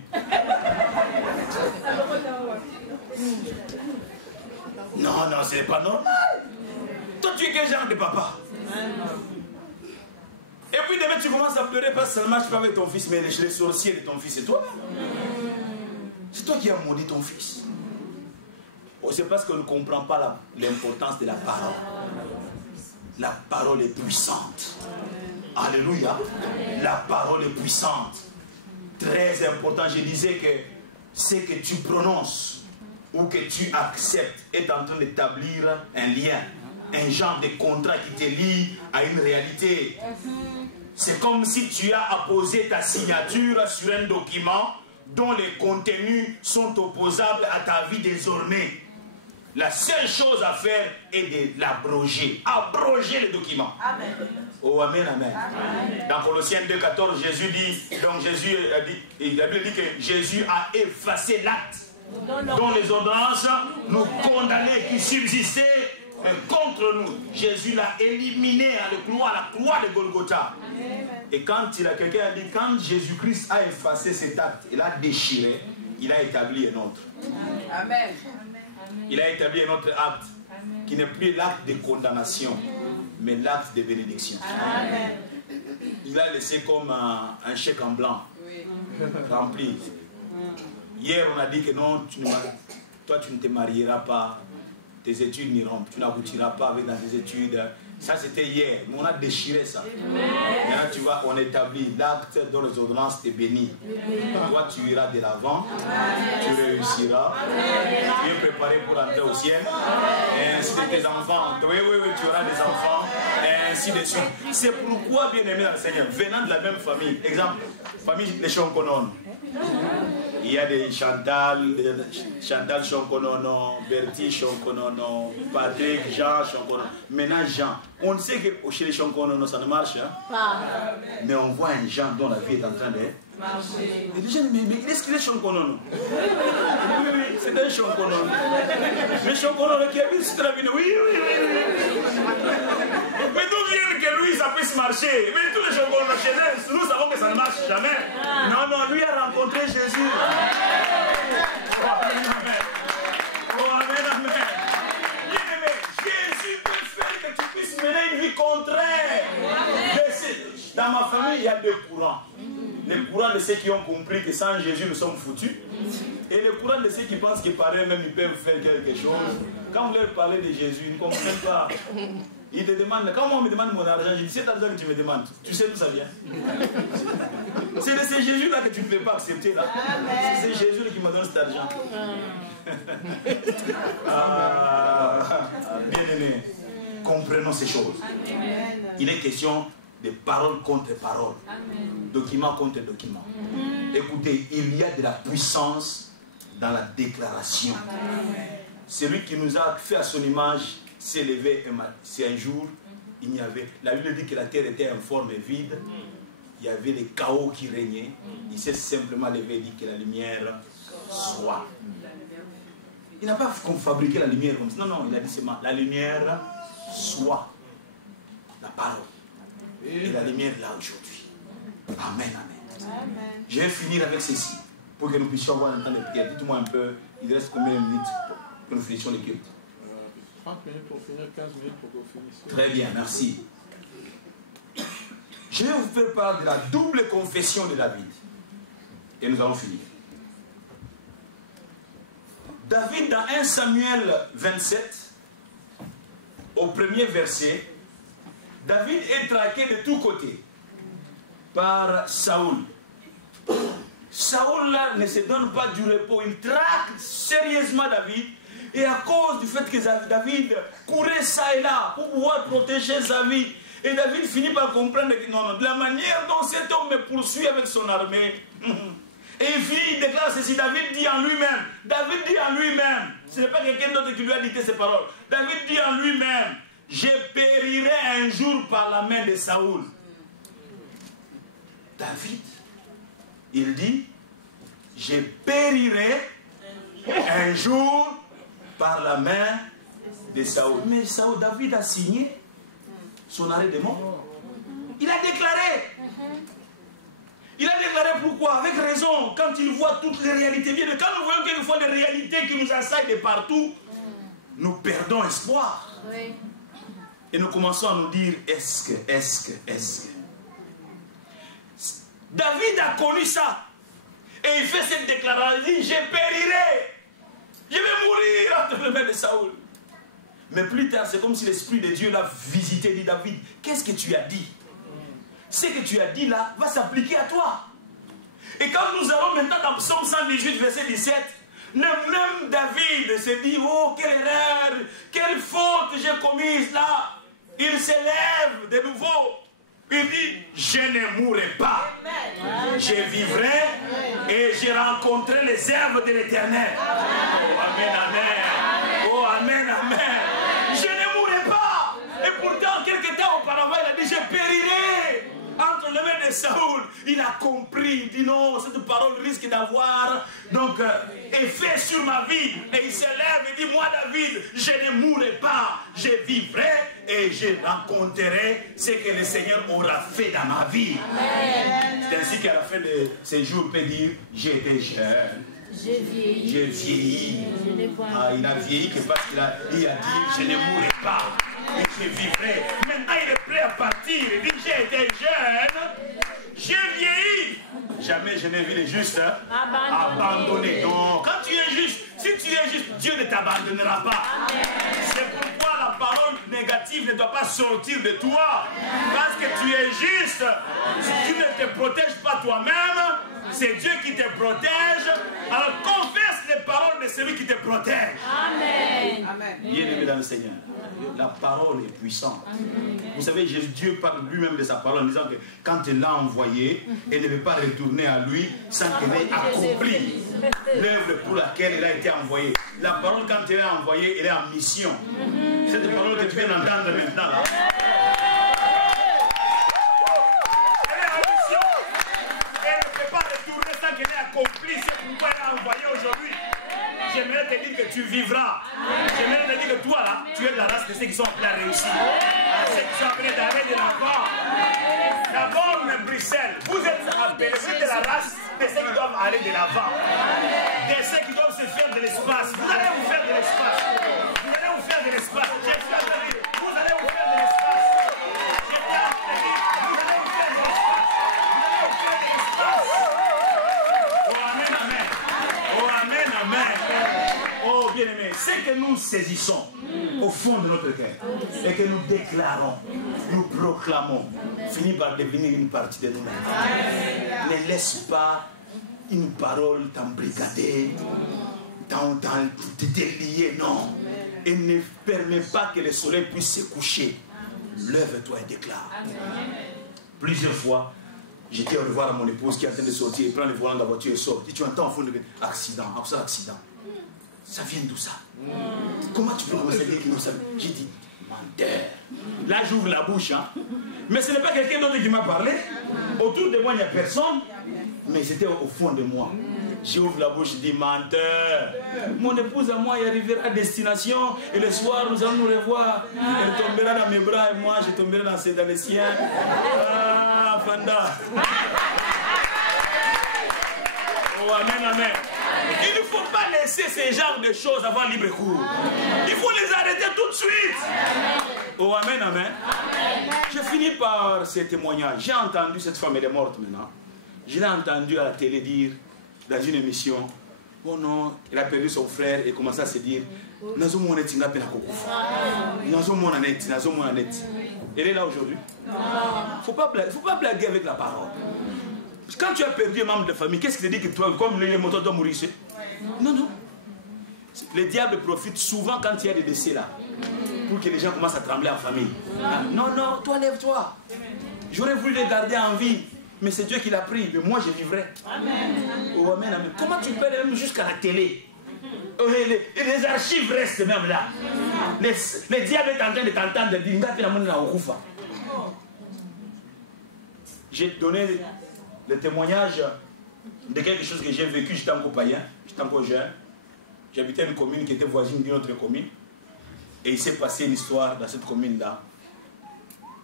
Non, c'est pas normal. Toi, tu es quel genre de papa? Et puis demain, tu commences à pleurer parce que ça ne marche pas avec ton fils, mais les sorciers de ton fils, c'est toi. C'est toi qui as maudit ton fils. C'est parce qu'on ne comprend pas l'importance de la parole. La parole est puissante. Alléluia. La parole est puissante. Très important. Je disais que ce que tu prononces ou que tu acceptes est en train d'établir un lien, un genre de contrat qui te lie à une réalité. C'est comme si tu as apposé ta signature sur un document dont les contenus sont opposables à ta vie désormais. La seule chose à faire est de l'abroger. Abroger le document. Amen. Oh, amen, amen. Amen. Dans Colossiens 2,14, Jésus dit, donc Jésus a dit, la Bible dit que Jésus a effacé l'acte dont les ordonnances nous condamnaient, qui subsistaient contre nous. Jésus l'a éliminé à la croix de Golgotha. Amen. Et quand quelqu'un a dit, quand Jésus-Christ a effacé cet acte, il a déchiré, il a établi un autre. Amen. Il a établi un autre acte qui n'est plus l'acte de condamnation, mais l'acte de bénédiction. Amen. Il a laissé comme un chèque en blanc, rempli. Hier, on a dit que non, toi tu ne te marieras pas, tes études n'iront, tu n'aboutiras pas avec dans tes études, Ça, c'était hier. Mais on a déchiré ça. Maintenant, tu vois, on établit l'acte dont les ordonnances t'es bénies. Toi, tu iras de l'avant. Tu réussiras. Tu es préparé pour entrer au ciel. Et ainsi de tes enfants. Oui, tu auras des enfants. Et ainsi de suite. C'est pourquoi, bien aimé dans le Seigneur, venant de la même famille, exemple, famille les Chonkonon. Il y a des Chantal Chonkonono, Bertie Chonkonono, Patrick, Jean Chonkonono. Maintenant, Jean. On sait que chez les Chonkonono, ça ne marche. Hein? Mais on voit un Jean dont la vie est en train de marcher. Et les gens, mais est-ce qu'il est Chonkonono? Oui, c'est un Chonkonono. Mais Chonkonono qui habite sur la ville, oui. Mais d'où vient que lui, ça puisse marcher? Mais tous les Chonkonono chez eux, nous savons que ça ne marche jamais. Non, lui a rencontré Jésus. Oh, amen. Jésus peut faire que tu puisses mener une vie contraire. Dans ma famille, il y a deux courants. Le courant de ceux qui ont compris que sans Jésus, nous sommes foutus. Et le courant de ceux qui pensent que par eux-mêmes, ils peuvent faire quelque chose. Quand vous leur parlez de Jésus, ils ne comprennent pas. Ils te demandent, quand on me demande mon argent, je dis, cet argent que tu me demandes, tu sais d'où ça vient? C'est de ce Jésus-là que tu ne peux pas accepter. C'est Jésus qui me donne cet argent. Bien aimé, comprenons ces choses. Il est question de parole contre parole, document contre document. Écoutez, il y a de la puissance dans la déclaration. Celui qui nous a fait à son image s'est levé, c'est un jour, il n'y avait, la Bible dit que la terre était informe et vide, il y avait le chaos qui régnait, il s'est simplement levé et dit que la lumière soit. Il n'a pas fabriqué la lumière comme ça, non, il a dit seulement la lumière soit. La parole. Et la lumière là aujourd'hui. Amen. Je vais finir avec ceci, pour que nous puissions avoir un temps de prière. Dites-moi un peu, il reste combien de minutes pour nous finissions les cultes? 30 minutes pour finir, 15 minutes pour que vous finissiez. Très bien, merci. Je vais vous faire part de la double confession de David. Et nous allons finir. David, dans 1 Samuel 27, au premier verset, David est traqué de tous côtés par Saoul. Saoul là, ne se donne pas du repos, il traque sérieusement David. Et à cause du fait que David courait ça et là pour pouvoir protéger sa vie, et David finit par comprendre que non, de la manière dont cet homme me poursuit avec son armée, et il finit, il déclare ceci, David dit en lui-même, ce n'est pas quelqu'un d'autre qui lui a dicté ces paroles, David dit en lui-même, je périrai un jour par la main de Saoul. David, il dit, je périrai un jour par la main de Saoul. Mais Saoul, David a signé son arrêt de mort. Il a déclaré. Il a déclaré pourquoi? Avec raison. Quand il voit toutes les réalités, bien, quand nous voyons quelquefois des réalités qui nous assaillent de partout, nous perdons espoir. Oui. Et nous commençons à nous dire, est-ce que. David a connu ça. Et il fait cette déclaration, il dit, je périrai. Je vais mourir entre les mains de Saoul. Mais plus tard, c'est comme si l'Esprit de Dieu l'a visité et dit, David, qu'est-ce que tu as dit? Ce que tu as dit là va s'appliquer à toi. Et quand nous allons maintenant dans Psaume 118, verset 17, le même David se dit, oh, quelle erreur, quelle faute j'ai commise là. Il s'élève de nouveau. Il dit, je ne mourrai pas. Je vivrai et je rencontrerai les œuvres de l'Éternel. Oh, amen. Oh, amen. Je ne mourrai pas. Et pourtant, quelques temps auparavant, il a dit, je périrai entre les mains de Saoul. Il a compris, il dit non, cette parole risque d'avoir donc effet sur ma vie. Et il se lève et dit, moi David, je ne mourrai pas, je vivrai et je rencontrerai ce que le Seigneur aura fait dans ma vie. C'est ainsi qu'à la fin de ces jours, il peut dire, j'étais jeune. J'ai vieilli. Il a vieilli parce qu'il a dit, je ne mourrai pas. Et je vivrai. Maintenant, il est prêt à partir. Il dit, j'ai été jeune, j'ai vieilli. Jamais je n'ai vu les justes abandonnés. Donc, quand tu es juste, si tu es juste, Dieu ne t'abandonnera pas. C'est pourquoi la parole négative négatif ne doit pas sortir de toi. Parce que tu es juste. Si tu ne te protèges pas toi-même, c'est Dieu qui te protège. Alors confesse les paroles de celui qui te protège. Amen. Bien-aimé dans le Seigneur, la parole est puissante. Vous savez, Dieu parle lui-même de sa parole en disant que quand il l'a envoyé, elle ne veut pas retourner à lui sans qu'elle ait accompli l'œuvre pour laquelle elle a été envoyée. La parole, quand elle est envoyée, elle est en mission. Cette parole que tu viens d'entendre maintenant là. Qu'elle ait accompli ce pourquoi elle a envoyé aujourd'hui. J'aimerais te dire que tu vivras. J'aimerais te dire que toi là, tu es de la race de ceux qui sont appelés à réussir. Ceux qui sont appelés d'aller de l'avant. D'abord, Bruxelles, vous êtes appelés, vous êtes de la race de ceux qui doivent aller de l'avant. De ceux qui doivent se faire de l'espace. Vous allez vous faire de l'espace. Vous allez vous faire de l'espace. Vous allez vous faire de l'espace. Oh bien-aimé, ce que nous saisissons au fond de notre cœur et que nous déclarons, nous proclamons, finit par devenir une partie de nous-mêmes. Ne laisse pas une parole t'embrigader, te délier, non. Et ne permets pas que le soleil puisse se coucher. Lève-toi et déclare. Plusieurs fois, j'étais au revoir à mon épouse qui est en train de sortir, il prend le volant de la voiture et sort. Et tu entends au fond de accident, accident. Ça vient d'où ça? Comment tu peux commencer à dire qu'il nous savent? J'ai dit, menteur. Là, j'ouvre la bouche. Hein. Mais ce n'est pas quelqu'un d'autre qui m'a parlé. Autour de moi, il n'y a personne. Mais c'était au fond de moi. J'ouvre la bouche, je dis, menteur. Mon épouse à moi, il arrivera à destination. Et le soir, nous allons nous revoir. Elle tombera dans mes bras et moi, je tomberai dans les siens. Ah, Fanda. Oh, amen, amen. Il ne faut pas laisser ces genres de choses avoir libre cours. Il faut les arrêter tout de suite. Oh, amen, amen. Je finis par ces témoignages. J'ai entendu, cette femme, elle est morte maintenant. Je l'ai entendu à la télé dire, dans une émission, oh non, elle a perdu son frère et commence à se dire, elle est là aujourd'hui. Il ne faut pas blaguer avec la parole. Quand tu as perdu un membre de famille, qu'est-ce qui te dit que toi, comme les motos doivent mourir? Non, non. Le diable profite souvent quand il y a des décès là, pour que les gens commencent à trembler en famille. Non, non, toi lève-toi. J'aurais voulu les garder en vie, mais c'est Dieu qui l'a pris. Mais moi, je vivrai. Amen. Oh, amen, amen. Comment tu peux aller même jusqu'à la télé? Les archives restent même là. Le diable est en train de t'entendre dire, j'ai donné le témoignage de quelque chose que j'ai vécu. J'étais encore païen, j'étais encore jeune. J'habitais une commune qui était voisine d'une autre commune. Et il s'est passé une histoire dans cette commune-là.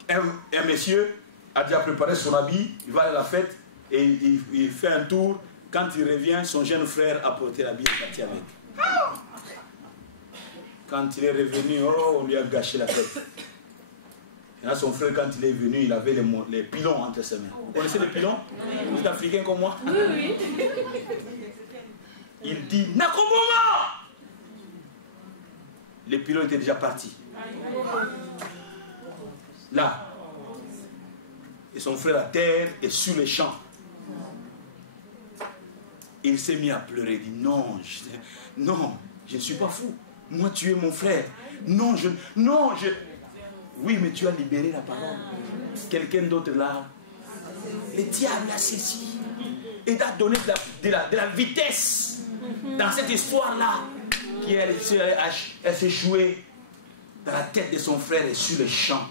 Un monsieur a déjà préparé son habit, il va à la fête et il fait un tour. Quand il revient, son jeune frère a porté l'habit et est parti avec. Quand il est revenu, oh, on lui a gâché la fête. Et là, son frère, quand il est venu, il avait les pilons entre ses mains. Vous connaissez les pilons? Vous êtes africain comme moi? Oui, oui. Il dit, Nakomoma! Les pilons étaient déjà partis. Là. Et son frère à terre et sur les champs. Il s'est mis à pleurer. Il dit, non, je ne suis pas fou. Moi, tu es mon frère. Non, oui, mais tu as libéré la parole. Quelqu'un d'autre là, le diable a saisi et a donné de la vitesse dans cette histoire-là qui elle s'est jouée dans la tête de son frère et sur le champ.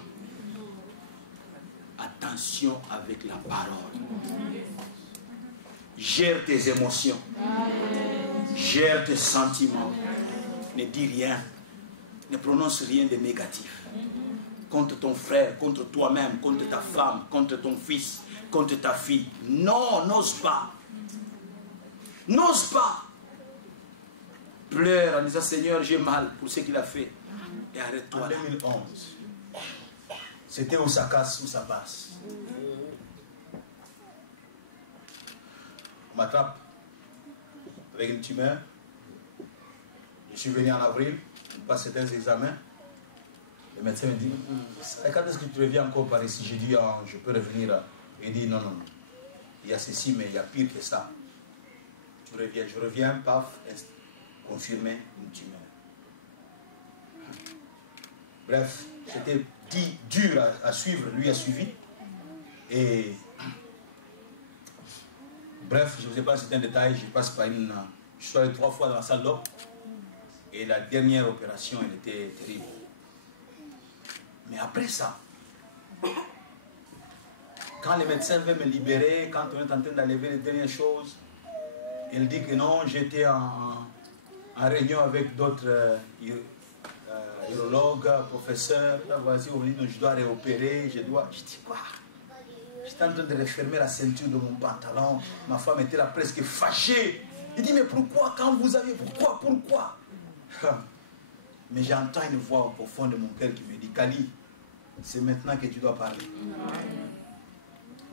Attention avec la parole. Gère tes émotions. Gère tes sentiments. Ne dis rien. Ne prononce rien de négatif. Contre ton frère, contre toi-même, contre ta femme, contre ton fils, contre ta fille. Non, n'ose pas. N'ose pas. Pleure en disant, Seigneur, j'ai mal pour ce qu'il a fait. Et arrête-toi. En 2011, c'était où ça casse, où ça passe. On m'attrape avec une tumeur. Je suis venu en avril, je passe certains examens. Le médecin me dit, quand est-ce que tu reviens encore par ici? J'ai dit, ah, je peux revenir. Il dit, non, non, non. Il y a ceci, mais il y a pire que ça. Tu reviens, je reviens, paf, confirmé, une tumeur. Bref, c'était dur à suivre, lui a suivi. Et bref, je ne vous ai pas cité un détail, je passe par une... Je suis allé 3 fois dans la salle d'op. Et la dernière opération, elle était terrible. Mais après ça, quand les médecins veulent me libérer, quand on est en train d'enlever les dernières choses, il dit que non, j'étais en réunion avec d'autres urologues, professeurs. Là, voici, on me dit, non, je dois réopérer, je dois... Je dis quoi? J'étais en train de refermer la ceinture de mon pantalon. Ma femme était là presque fâchée. Il dit, mais pourquoi quand vous avez... Pourquoi? Mais j'entends une voix au fond de mon cœur qui me dit, Kali, c'est maintenant que tu dois parler.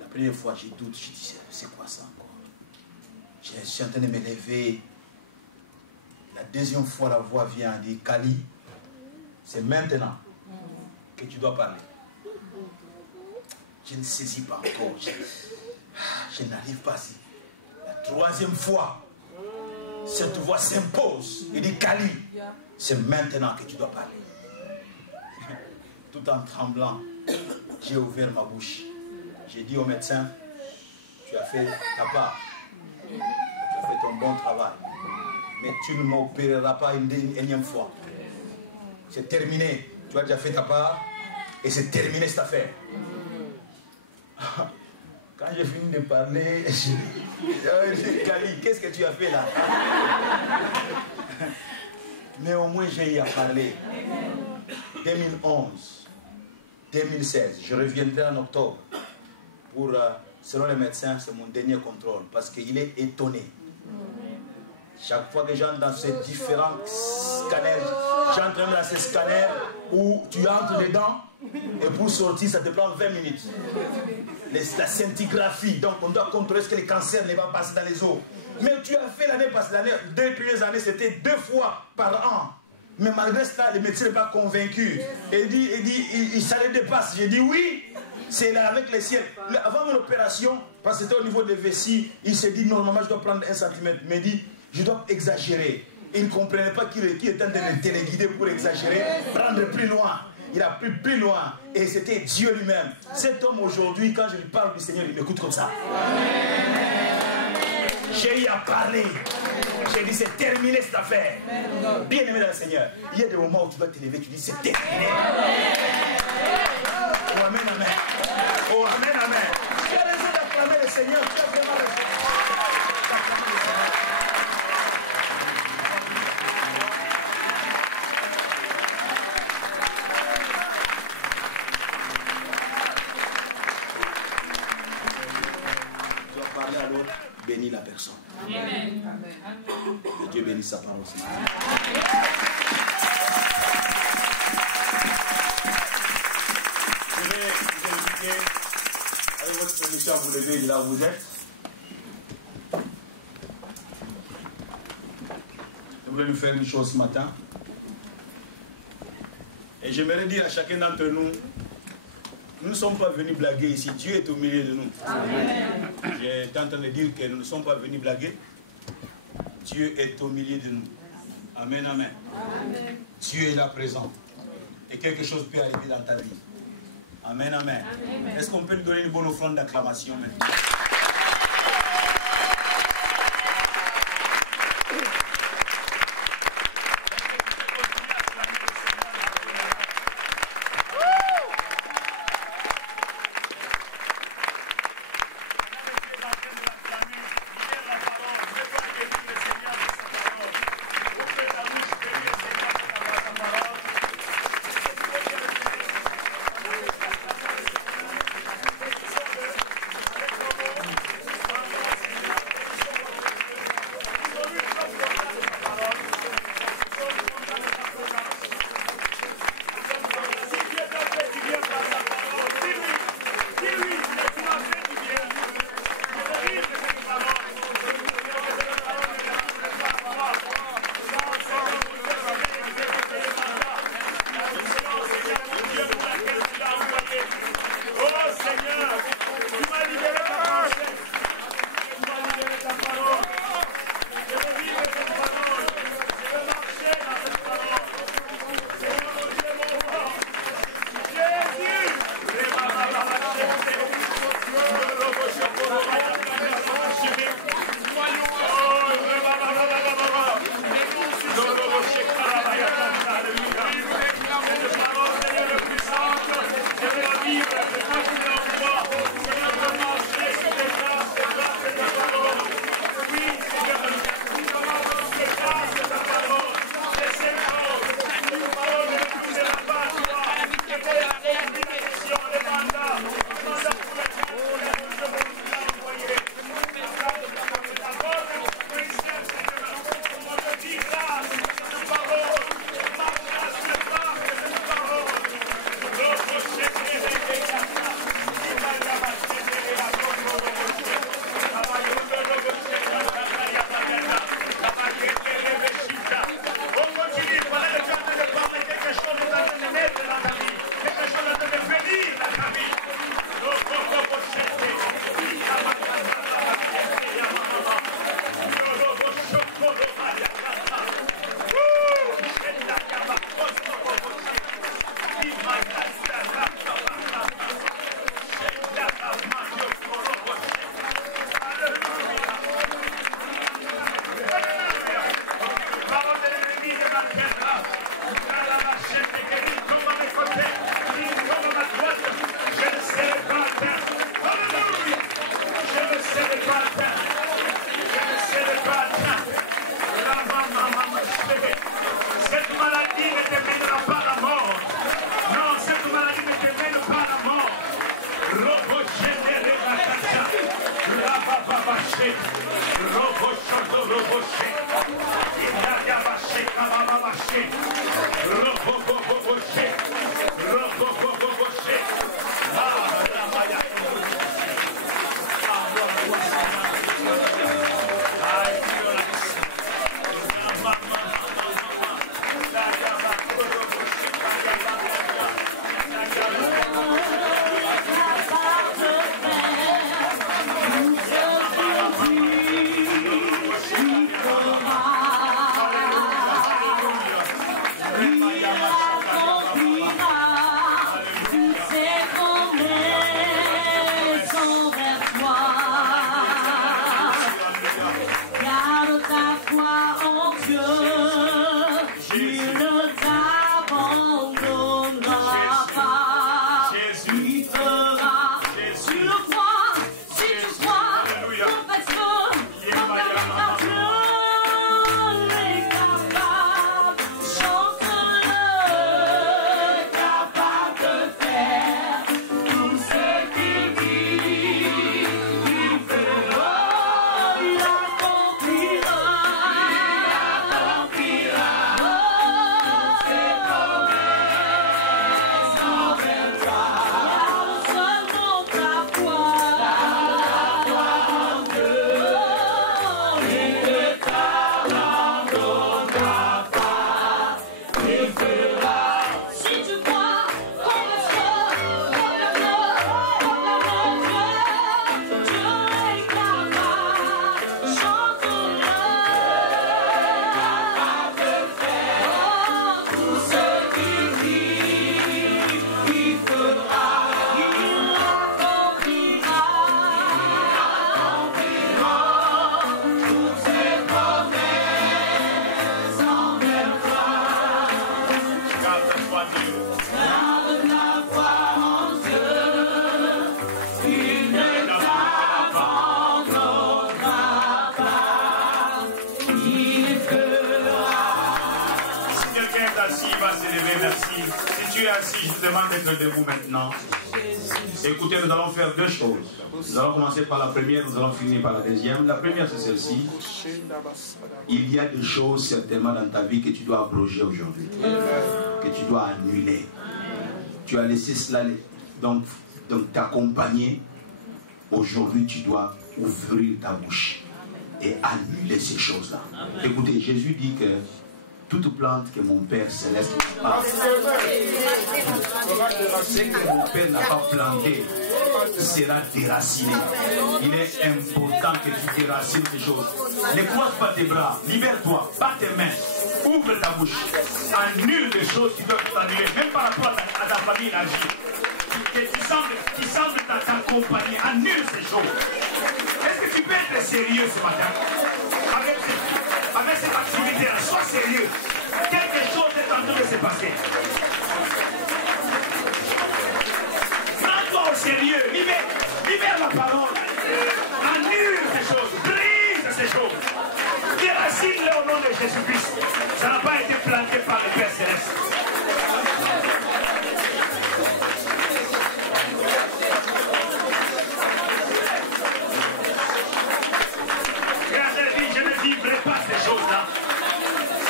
La première fois, j'ai doute, je dis, c'est quoi ça encore? Je suis en train de me lever. La deuxième fois, la voix vient et dit, Kali, c'est maintenant que tu dois parler. Je ne saisis pas encore. Je n'arrive pas ici. La troisième fois, cette voix s'impose. Il dit, Kali, c'est maintenant que tu dois parler. Tout en tremblant, j'ai ouvert ma bouche. J'ai dit au médecin, tu as fait ta part. Tu as fait ton bon travail. Mais tu ne m'opéreras pas une énième fois. C'est terminé. Tu as déjà fait ta part. Et c'est terminé cette affaire. Quand j'ai fini de parler, j'ai dit, Kali, qu'est-ce que tu as fait là? Mais au moins j'ai eu à parler. 2011, 2016, je reviendrai en octobre. Pour, selon les médecins, c'est mon dernier contrôle. Parce qu'il est étonné. Chaque fois que j'entre dans ces différents scanners, j'entre dans ces scanners où tu entres dedans et pour sortir, ça te prend 20 minutes. La scintigraphie, donc on doit contrôler ce que le cancer ne va pas passer dans les os. Mais tu as fait l'année passée, depuis les années, c'était 2 fois par an. Mais malgré cela, le médecin n'est pas convaincu. Il ça le dépasse. J'ai dit oui, c'est là avec les ciels. Avant mon opération, parce que c'était au niveau des vessies, il s'est dit normalement je dois prendre 1 cm. Mais il dit, je dois exagérer. Il ne comprenait pas qu'il était en train de téléguider pour exagérer, prendre plus loin. Il a pris plus loin. Et c'était Dieu lui-même. Cet homme aujourd'hui, quand je lui parle du Seigneur, il m'écoute comme ça. J'ai eu à parler. J'ai dit, c'est terminé cette affaire. Bien aimé dans le Seigneur. Il y a des moments où tu dois te lever, tu dis, c'est terminé. Oh, amen, amen. Oh, amen, amen. Tu as raison d'acclamer le Seigneur. Tu as vraiment raison. Bénis la personne. Amen. Que Dieu bénisse sa parole. Je vais vous inviter, avec votre permission, à vous lever de là où vous êtes. Je voulais nous faire une chose ce matin. Et j'aimerais dire à chacun d'entre nous, nous ne sommes pas venus blaguer ici. Dieu est au milieu de nous. J'étais en train de dire que nous ne sommes pas venus blaguer. Dieu est au milieu de nous. Amen, amen. Amen. Dieu est là présent. Et quelque chose peut arriver dans ta vie. Amen, amen. Est-ce qu'on peut lui donner une bonne offrande d'acclamation maintenant? Debout maintenant. Écoutez, nous allons faire deux choses. Nous allons commencer par la première, nous allons finir par la deuxième. La première, c'est celle-ci. Il y a des choses certainement dans ta vie que tu dois abroger aujourd'hui, que tu dois annuler. Tu as laissé cela donc t'accompagner. Aujourd'hui, tu dois ouvrir ta bouche et annuler ces choses-là. Écoutez, Jésus dit que toute plante que mon Père céleste n'a pas, ce que mon Père n'a pas planté sera déraciné. Il est important que tu déracines ces choses. Ne croise pas tes bras, libère-toi, bats tes mains, ouvre ta bouche, annule les choses qui doivent t'annuler, même par rapport à ta famille élargie. Qui semble t'accompagner, annule ces choses. Est-ce que tu peux être sérieux ce matin avec cette activité-là? Sois sérieux. Quelque chose est en train de se passer. Prends-toi au sérieux. Libère la parole. Annule ces choses. Brise ces choses. Déracine-les au nom de Jésus-Christ. Ça n'a pas été planté par le Père Céleste.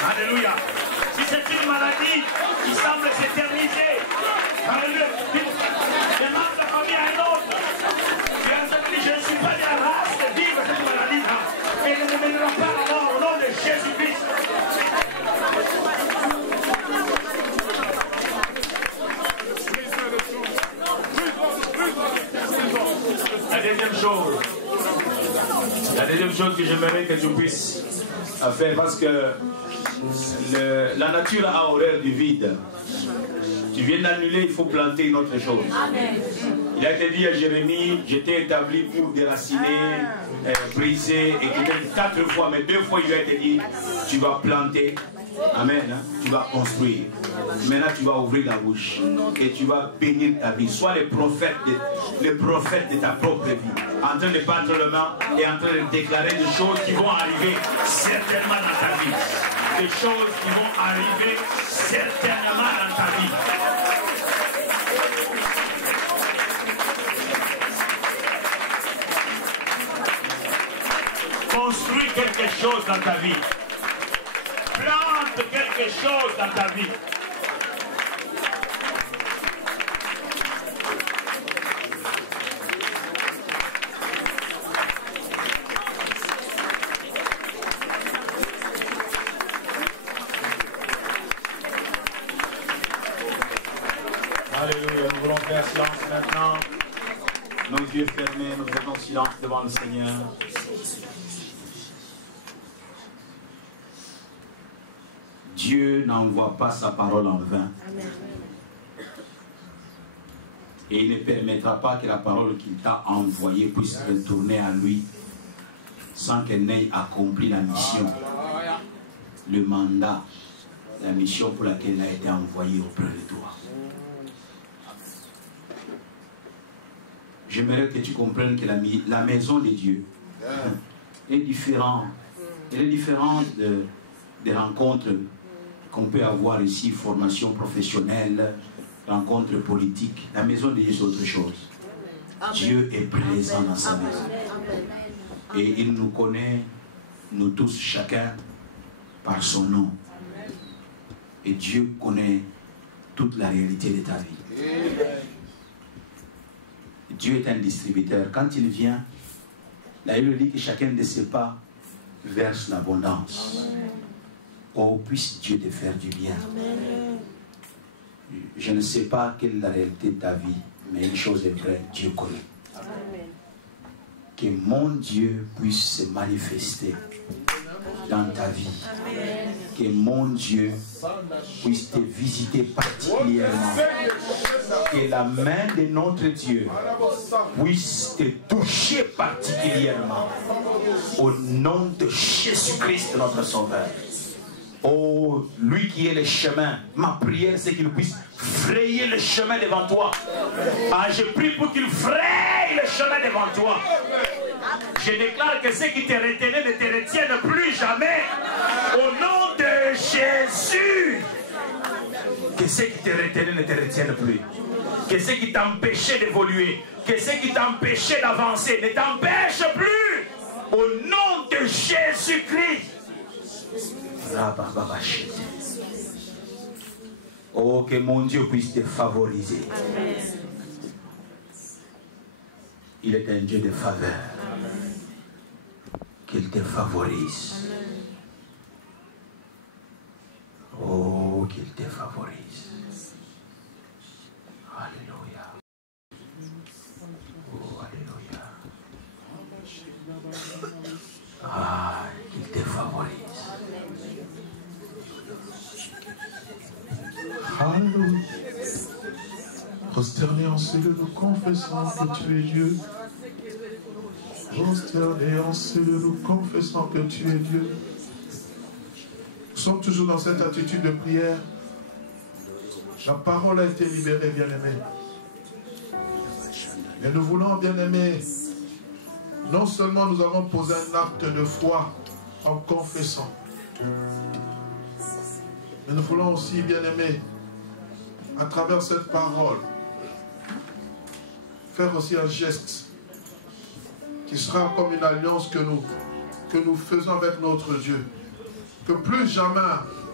Alléluia. Si c'est une maladie qui semble s'éterniser, alléluia, demande la famille à un autre. Tu as dit, je ne suis pas de la race de vivre cette maladie-là. Et elle ne mènera pas alors au nom de Jésus-Christ. La deuxième chose que j'aimerais que tu puisses faire, parce que la nature a horreur du vide. Tu viens d'annuler, il faut planter une autre chose. Amen. Il a été dit à Jérémie, j'étais établi pour déraciner, briser, et peut-être 4 fois, mais 2 fois il lui a été dit, tu vas planter. Amen. Hein? Tu vas construire. Maintenant tu vas ouvrir la bouche et tu vas bénir ta vie. Sois le prophète de ta propre vie, en train de battre le main et en train de déclarer des choses qui vont arriver certainement dans ta vie. Des choses qui vont arriver certainement dans ta vie. Construis quelque chose dans ta vie. Plante apporte quelque chose dans ta vie. Alléluia, nous voulons faire silence maintenant. Nos yeux fermés, nous faisons silence devant le Seigneur. Dieu n'envoie pas sa parole en vain. Et il ne permettra pas que la parole qu'il t'a envoyée puisse retourner à lui sans qu'elle n'ait accompli la mission, le mandat, la mission pour laquelle elle a été envoyée auprès de toi. J'aimerais que tu comprennes que la maison de Dieu est différente. Elle est différente des rencontres qu'on peut avoir ici, formation professionnelle, rencontres politiques. La maison de Dieu, c'est autre chose. Amen. Dieu est présent dans sa maison. Et il nous connaît, nous tous, chacun, par son nom. Et Dieu connaît toute la réalité de ta vie. Dieu est un distributeur. Quand il vient, la Bible dit que chacun de ses pas verse l'abondance. Oh, puisse Dieu te faire du bien. Amen. Je ne sais pas quelle est la réalité de ta vie, mais une chose est vraie, Dieu connaît. Amen. Que mon Dieu puisse se manifester dans ta vie. Amen. Que mon Dieu puisse te visiter particulièrement. Que la main de notre Dieu puisse te toucher particulièrement. Au nom de Jésus-Christ, notre Sauveur. Oh, lui qui est le chemin, ma prière c'est qu'il puisse frayer le chemin devant toi. Ah, je prie pour qu'il fraye le chemin devant toi. Je déclare que ceux qui te retenaient ne te retiennent plus jamais. Au nom de Jésus. Que ceux qui te retenaient ne te retiennent plus. Que ceux qui t'empêchaient d'évoluer, que ceux qui t'empêchaient d'avancer ne t'empêchent plus. Au nom de Jésus-Christ. Oh, que mon Dieu puisse te favoriser. Amen. Il est un Dieu de faveur. Qu'il te favorise. Amen. Oh, qu'il te favorise. Alléluia. Oh, alléluia. Ah, qu'il te favorise. Alléluia. Prosternés en cellule, nous confessons que tu es Dieu. Prosternés en cellule, nous confessons que tu es Dieu. Nous sommes toujours dans cette attitude de prière. La parole a été libérée, bien-aimés. Et nous voulons, bien-aimés, non seulement nous avons posé un acte de foi en confessant, mais nous voulons aussi, bien-aimés, à travers cette parole, faire aussi un geste qui sera comme une alliance que nous faisons avec notre Dieu. Que plus jamais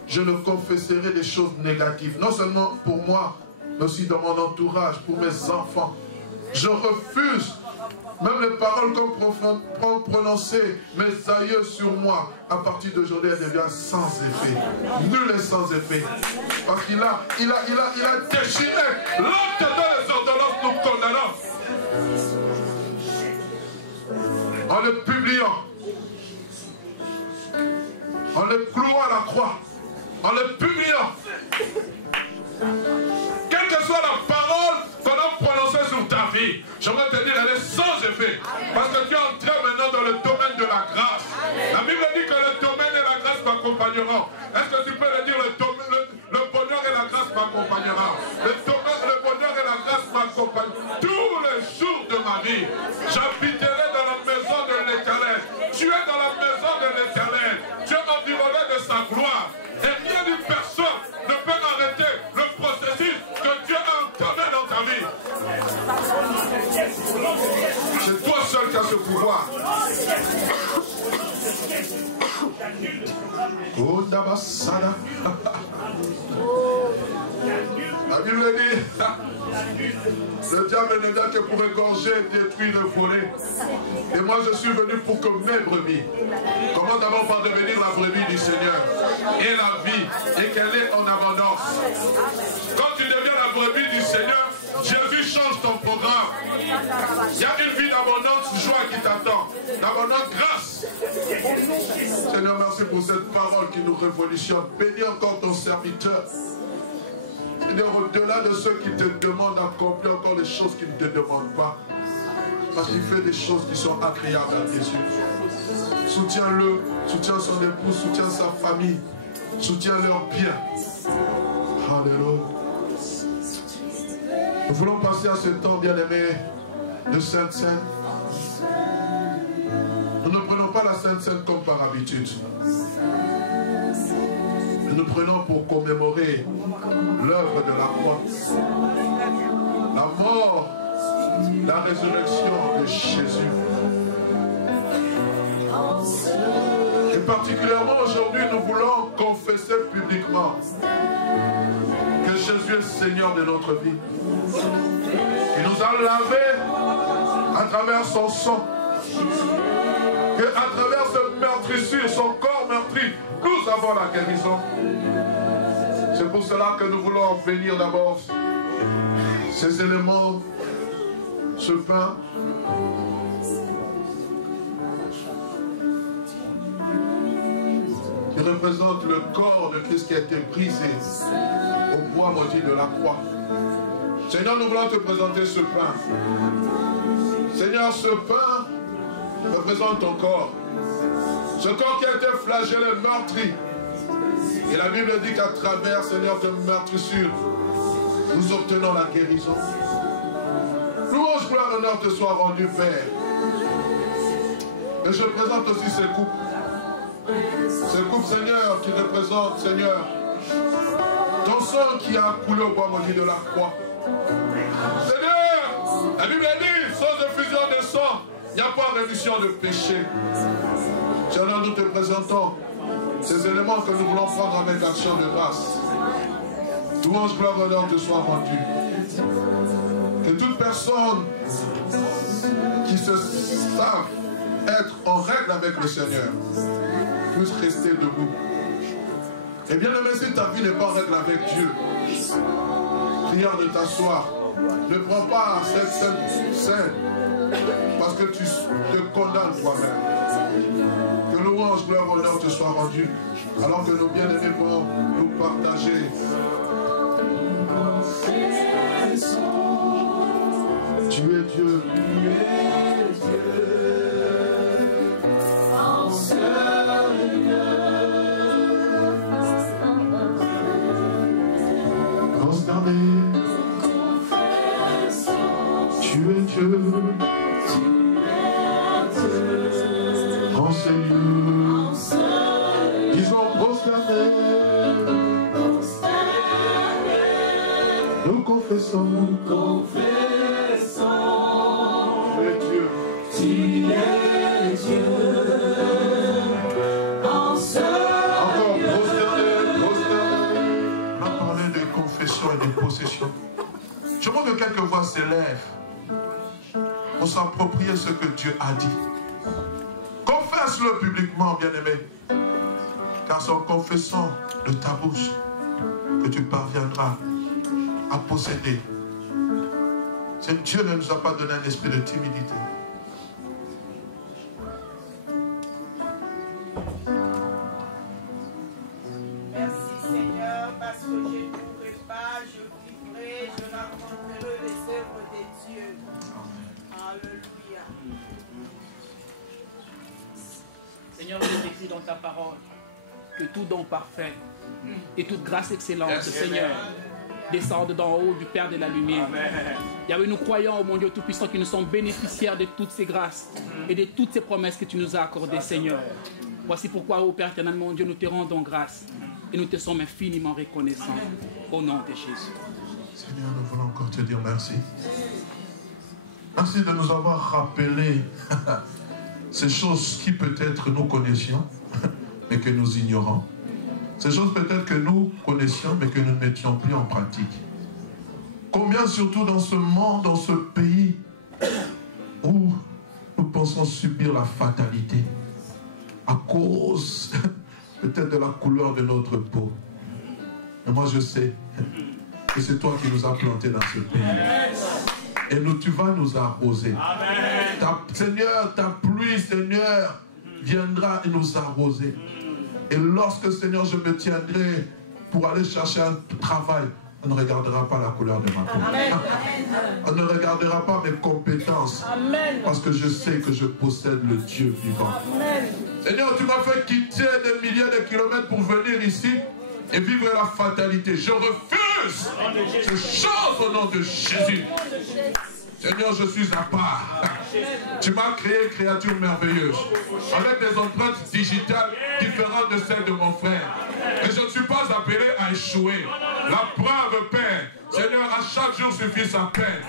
je ne confesserai des choses négatives, non seulement pour moi, mais aussi dans mon entourage, pour mes enfants. Je refuse même les paroles qu'ont prononcées mes aïeux sur moi. À partir d'aujourd'hui, elles deviennent sans effet. Nul est sans effet. Parce qu'il a déchiré l'acte de les ordonnances nous condamnant. En le publiant, en le clouant à la croix, en le publiant. Quelle que soit la parole qu'on a prononcée sur ta vie, j'aimerais te dire, elle est sans effet. Parce que tu es entré maintenant dans le domaine de la grâce. La Bible dit que le domaine et la grâce m'accompagneront. Est-ce que tu peux le dire, le bonheur et la grâce m'accompagneront? Le bonheur et la grâce m'accompagneront. Tous les jours de ma vie, j'habiterai dans la maison de l'Éternel. Tu es dans la maison de l'Éternel. Tu es environné de sa gloire. Et rien ni personne ne peut arrêter le processus que Dieu a entamé dans ta vie. C'est toi seul qui as ce pouvoir. Kodabasada. La Bible dit, le diable ne vient que pour égorger, détruire et voler. Et moi je suis venu pour que mes brebis, comment d'abord par devenir la brebis du Seigneur, et la vie, et qu'elle est en abondance. Quand tu deviens la brebis du Seigneur, Jésus change ton programme. Il y a une vie d'abondance, joie qui t'attend, d'abondance grâce. Seigneur, merci pour cette parole qui nous révolutionne. Bénis encore ton serviteur. Seigneur, au-delà de ceux qui te demandent, accomplis encore les choses qu'ils ne te demandent pas. Parce qu'il fait des choses qui sont agréables à tes yeux. Soutiens-le, soutiens son épouse, soutiens sa famille, soutiens leur bien. Alléluia. Nous voulons passer à ce temps, bien-aimé, de Sainte Seine. Nous ne prenons pas la Sainte Seine comme par habitude. Nous prenons pour commémorer l'œuvre de la croix, la mort, la résurrection de Jésus. Et particulièrement aujourd'hui, nous voulons confesser publiquement que Jésus est Seigneur de notre vie. Il nous a lavés à travers son sang. Que à travers ce meurtrissure, son corps meurtri, nous avons la guérison. C'est pour cela que nous voulons bénir d'abord ces éléments, ce pain. Qui représente le corps de Christ qui a été brisé au bois maudit de la croix. Seigneur, nous voulons te présenter ce pain. Seigneur, ce pain représente ton corps. Ce corps qui a été flagellé, meurtri. Et la Bible dit qu'à travers, Seigneur, de meurtrissure, nous obtenons la guérison. Louange, gloire, honneur te soit rendu, Père. Et je présente aussi ces coupes. Ces coupes, Seigneur, qui représentent, Seigneur, ton sang qui a coulé au bois maudit de la croix. Seigneur, la Bible dit, sans effusion de sang, il n'y a pas de rémission de péché. Seigneur, nous te présentons ces éléments que nous voulons prendre avec action de grâce. Louange, gloire, honneur te soit rendu. Que toute personne qui se savent être en règle avec le Seigneur puisse rester debout. Et bien aimé, si ta vie n'est pas en règle avec Dieu, prière de t'asseoir. Ne prends pas cette scène parce que tu te condamnes toi-même. Que louange, gloire, honneur te soit rendu. Alors que nos bien-aimés vont nous partager. Tu es Dieu. Tu es Dieu. En Seigneur. Disons prosterné. Nous confessons. Tu es Dieu. Tu es Dieu. Encore prosterné. On a parlé de confession et de possession. Je veux que quelques voix s'élèvent pour s'approprier ce que Dieu a dit. Confesse-le publiquement, bien-aimé. Car c'est en confessant de ta bouche que tu parviendras à posséder. Dieu ne nous a pas donné un esprit de timidité. Merci Seigneur, parce que je ne mourrai pas, je vivrai, je raconterai les œuvres de Dieu. Alléluia. Seigneur, il est écrit dans ta parole que tout don parfait et toute grâce excellente, Seigneur, descendent d'en haut du Père de la lumière. Yahweh, nous croyons au mon Dieu Tout-Puissant que nous sommes bénéficiaires de toutes ces grâces et de toutes ces promesses que tu nous as accordées, Seigneur. Voici pourquoi, ô Père éternel, mon Dieu, nous te rendons grâce et nous te sommes infiniment reconnaissants au nom de Jésus. Seigneur, nous voulons encore te dire merci. Merci de nous avoir rappelé ces choses qui peut-être nous connaissions, mais que nous ignorons. Ces choses peut-être que nous connaissions, mais que nous ne mettions plus en pratique. Combien surtout dans ce monde, dans ce pays, où nous pensons subir la fatalité à cause peut-être de la couleur de notre peau. Mais moi je sais que c'est toi qui nous as plantés dans ce pays. Et tu vas nous arroser. Seigneur, ta pluie, Seigneur, viendra et nous arroser. Et lorsque, Seigneur, je me tiendrai pour aller chercher un travail, on ne regardera pas la couleur de ma peau. On ne regardera pas mes compétences. Parce que je sais que je possède le Dieu vivant. Seigneur, tu m'as fait quitter des milliers de kilomètres pour venir ici et vivre la fatalité. Je refuse ces choses au nom de Jésus. Seigneur, je suis à part. Tu m'as créé créature merveilleuse, avec des empreintes digitales différentes de celles de mon frère. Et je ne suis pas appelé à échouer. La preuve, Père, Seigneur, à chaque jour suffit sa peine.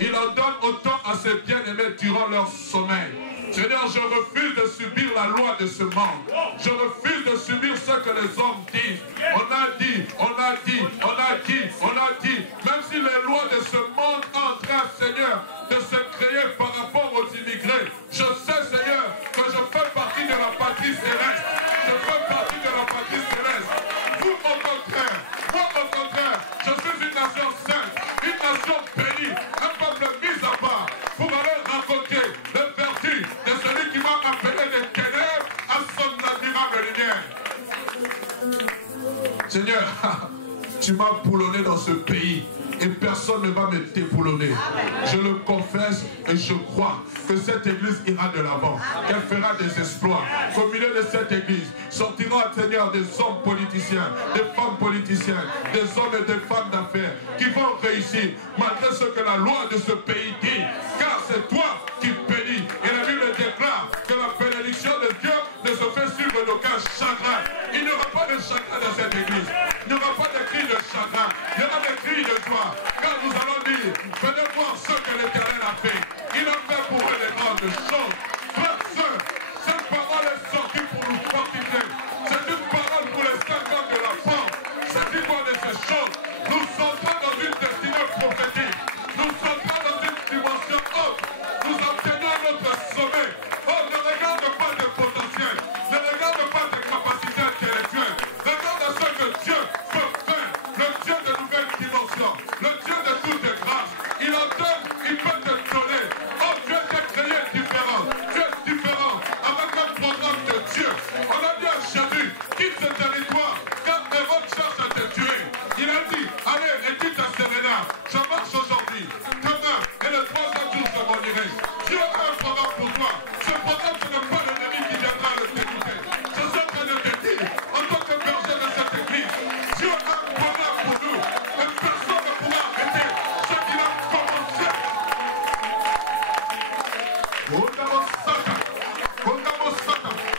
Il en donne autant à ses bien-aimés durant leur sommeil. Seigneur, je refuse de subir la loi de ce monde. Je refuse de subir ce que les hommes disent. On a dit, on a dit, on a dit, on a dit. Même si les lois de ce monde sont en train, Seigneur, de se créer par rapport aux immigrés, je sais, Seigneur, que je fais partie de la patrie céleste. Je fais partie de la patrie céleste. Vous, au contraire, moi, au contraire, je suis une nation sainte, une nation bénie, un peuple mis à part pour aller raconter le vertu de celui qui m'a appelé des ténèbres à son admirable lumière. Seigneur, tu m'as boulonné dans ce pays et personne ne va me déboulonner. Je le confesse et je crois que cette église ira de l'avant, qu'elle fera des exploits. Qu'au milieu de cette église sortiront, Seigneur, des hommes politiciens, des femmes politiciennes, des hommes et des femmes d'affaires qui vont réussir malgré ce que la loi de ce pays dit. Car c'est toi qui bénis. Et la Bible déclare que la bénédiction de Dieu ne se fait suivre d'aucun chagrin. Il n'y aura pas de chagrin dans cette église. Il n'y aura pas de cris de chagrin. Il y aura des cris de joie. Car nous allons dire, venez voir ce que l'Éternel a fait. Il a fait pour eux des grandes choses. Frères, sœurs, cette parole est sortie pour nous fortifier. C'est une parole pour les 5 ans de la femme. C'est une de ces choses. Nous sommes dans une destinée prophétique. Nous sommes dans une dimension haute. Nous obtenons notre sommet. Oh, ne regarde pas des potentiels. Ne regarde pas des capacités intellectuelles. Regarde à ce que Dieu peut faire. Le Dieu de nouvelles dimensions. Le Dieu de toutes les grâces. Il en donne, il peut te donner. Oh, Dieu t'a créé différent. Tu es différent. Avec un programme de Dieu. On a dit à Jésus, quitte ce territoire. Car Hérode cherche à te tuer. Il a dit, allez, et quitte à Séréna. Je marche aujourd'hui. Demain, et le 3e jour, je m'en irai. Dieu a un programme pour toi. Ce programme, ce n'est pas l'ennemi qui viendra le dégoûter. Je suis en train de te dire, en tant que berger de cette église, Dieu a un programme pour nous. Et personne ne pourra arrêter ce qu'il a commencé.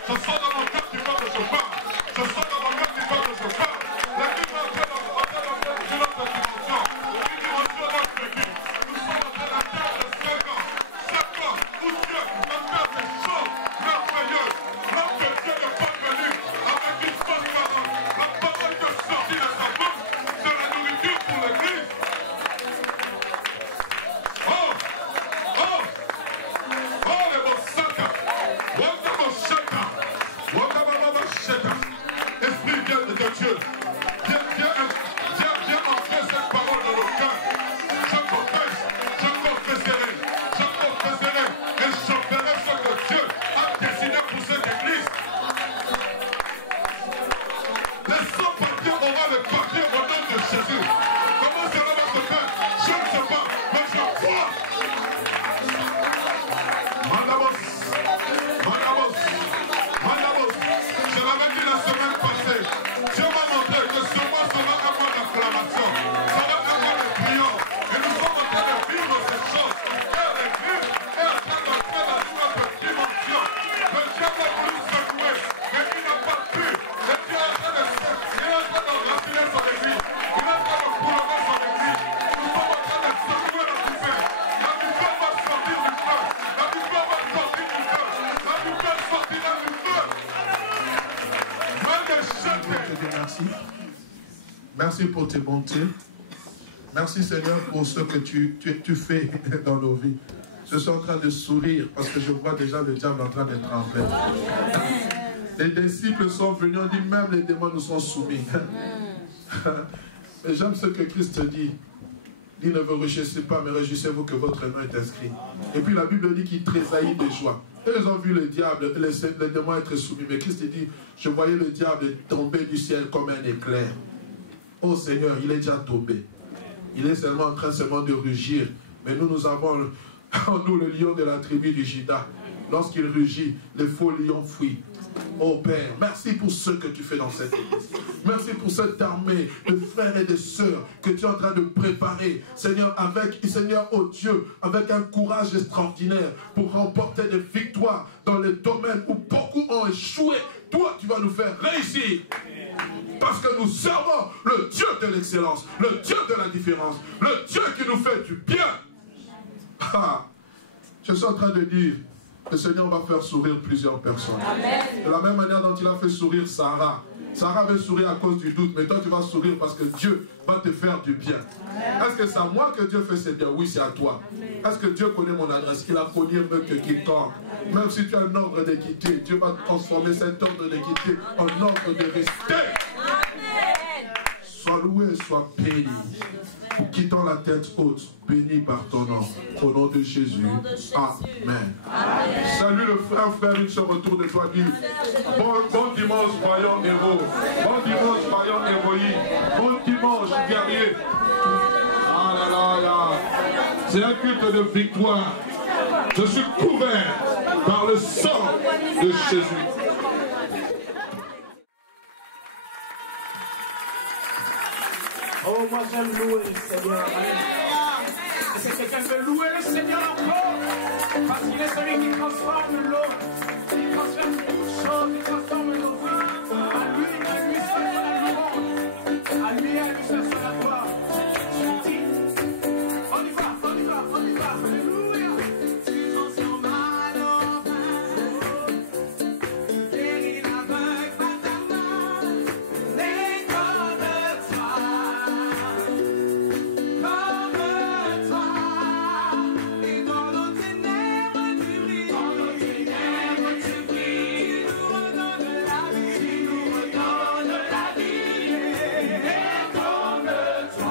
Je sens dans mon cœur qu'il faut que je parle. Je sens dans mon cœur qu'il faut que je parle. La vie va entrer dans notre dimension. Une dimension notre église. Nous sommes en train d'atteindre 5 ans. 5 ans où Dieu va faire des choses merveilleuses. Lorsque Dieu n'est pas venu avec une fausse parole. La parole qui est sortie de sa bouche, c'est la nourriture pour l'église. Oh, les mots sacres. Esprit de Dieu, viens entrer cette parole dans nos cœurs. Je confesserai, et je ferai ce que Dieu a dessiné pour cette église. Les sans-papiers auront le papier au nom de Jésus. Comment cela va se faire? Je ne sais pas, mais je crois. Je l'avais dit la semaine passée. Dieu m'a montré que sur moi, ça va Merci pour tes bontés. Merci Seigneur pour ce que tu fais dans nos vies. Je suis en train de sourire parce que je vois déjà le diable en train de trembler. Les disciples sont venus, on dit même les démons nous sont soumis. Mais j'aime ce que Christ dit. Il dit ne vous réjouissez pas, mais réjouissez-vous que votre nom est inscrit. Et puis la Bible dit qu'il tressaillit de joie. Et ils ont vu le diable, les démons être soumis. Mais Christ dit, je voyais le diable tomber du ciel comme un éclair. Oh Seigneur, il est déjà tombé. Il est seulement en train de rugir. Mais nous avons en nous le lion de la tribu du Juda. Lorsqu'il rugit, les faux lions fuient. Oh Père, merci pour ce que tu fais dans cette église. Merci pour cette armée de frères et de sœurs que tu es en train de préparer. Seigneur, oh Dieu, avec un courage extraordinaire pour remporter des victoires dans les domaines où beaucoup ont échoué. Toi, tu vas nous faire réussir. Parce que nous servons le Dieu de l'excellence, le Dieu de la différence, le Dieu qui nous fait du bien. Ah, je suis en train de dire, le Seigneur va faire sourire plusieurs personnes. Amen. De la même manière dont il a fait sourire Sarah. Sarah veut sourire à cause du doute, mais toi tu vas sourire parce que Dieu va te faire du bien. Est-ce que c'est à moi que Dieu fait ses bien? Oui, c'est à toi. Est-ce que Dieu connaît mon adresse? Il a connu mieux que quiconque. Même si tu as un ordre d'équité, Dieu va transformer cet ordre d'équité en ordre de respect. Sois loué, sois béni. Quittant la tête haute, béni par ton nom. Au nom de Jésus. Amen. Salut le frère, il se retourne de toi, dit bon dimanche, voyant héros. Bon dimanche, voyant héroïque. Bon dimanche, guerrier. Ah là là là. C'est un culte de victoire. Je suis couvert par le sang de Jésus. Oh, moi j'aime louer le Seigneur. Est-ce que quelqu'un peut louer le Seigneur encore? Parce qu'il est celui qui transforme l'eau. Il transforme beaucoup de choses. Il transforme nos vies. À lui seul soit la louange. À lui seul soit la gloire. Je dis, on y va, on y va, on y va. Alléluia. Tu transformes l'eau. Guéris l'aveugle par ta main. Les corps de toi. Et dans nos ténèbres tu brilles, nous redonnes la vie, et comme toi.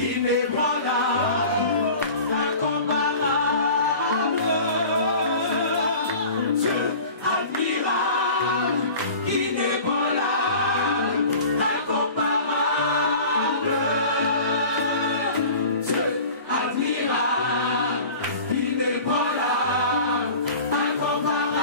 inébranlable, incomparable, Dieu admirable, inébranlable, incomparable, Dieu admirable, inébranlable, incomparable,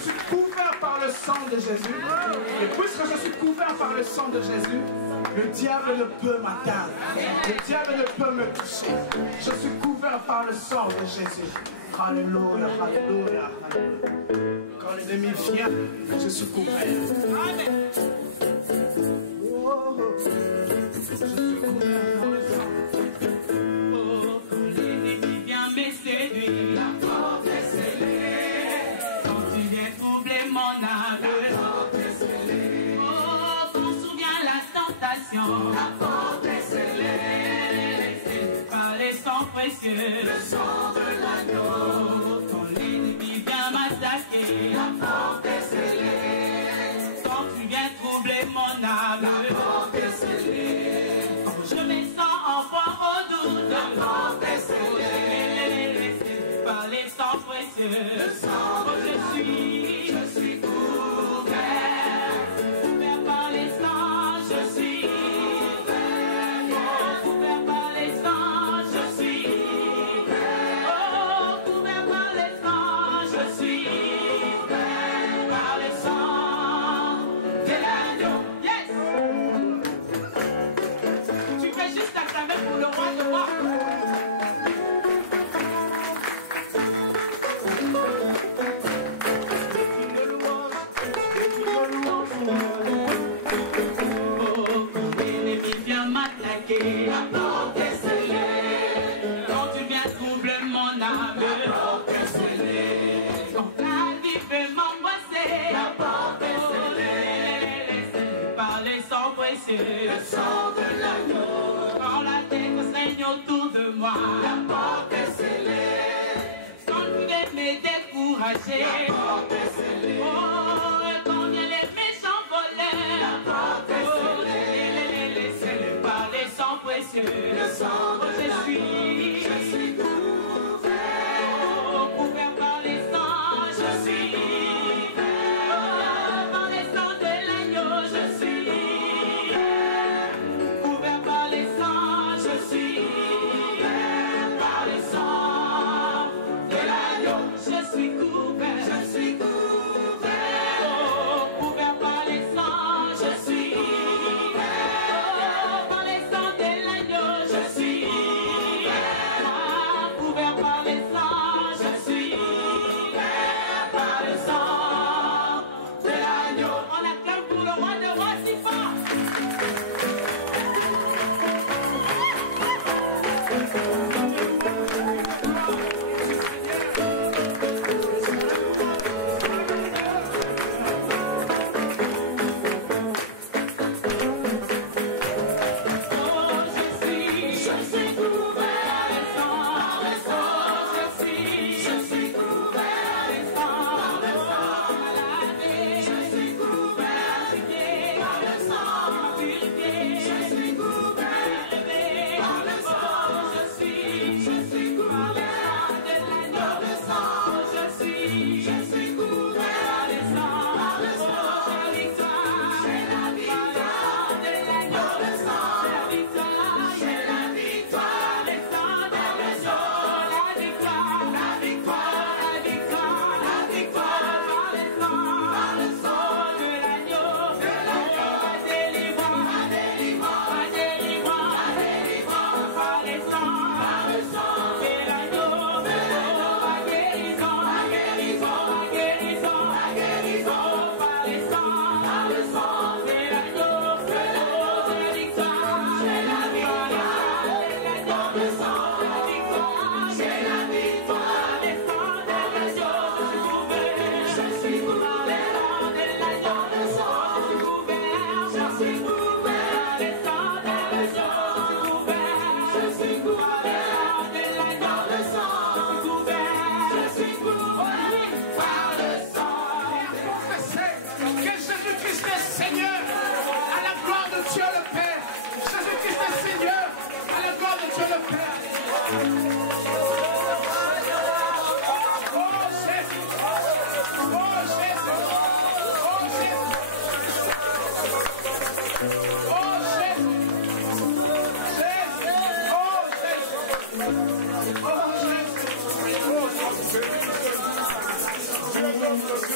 suis couvert par le sang de Jésus, et puisque je suis couvert par le sang de Jésus, le diable ne peut m'atteindre. Le diable ne peut me toucher. Je suis couvert par le sang de Jésus. Alléluia, alléluia, alléluia. Quand l'ennemi vient, je suis couvert. Amen. Oh, je suis couvert par le sang. Oh, quand l'ennemi vient me séduire, la porte est scellée. Quand tu viens troubler mon âme, la porte est scellée. Oh, qu'on se souvient la tentation, la porte est scellée. C'est par les sangs précieux, le sang de l'agneau. Quand l'ennemi vient m'attaquer, la porte est scellée. Quand tu viens troubler mon âme, la porte est scellée. Quand je me sens enfant au doute, la porte est scellée. C'est par les sangs précieux, le sang de je suis couvert. Couvert par les sangs, je suis couvert. Couvert par les sangs, je suis couvert. Oh, couvert par les sangs, je suis couvert par les sangs de l'agneau. Yes! Tu fais juste acclamer pour le roi de roi. La porte est scellée. Quand tu viens troubler mon âme, la porte est scellée. Quand la vie peut m'angoisser, la porte est scellée. Par les sangs précieux, le sang de l'agneau. Quand la terre saigne autour de moi, la porte est scellée. Quand tu viens me décourager, la porte est scellée. Oh, quand viennent les méchants voleurs, la porte est scellée. Précieux, le sang de je suis couvert. Oh, couvert par les sangs, je suis couvert. Oh, par les sangs de l'agneau, je suis couvert par les sangs, je suis couvert par les sangs de l'agneau, je suis couvert, je suis couvert. Oh, couvert par les sangs, je suis couvert. Oh, par les sangs de l'agneau, je suis Yes.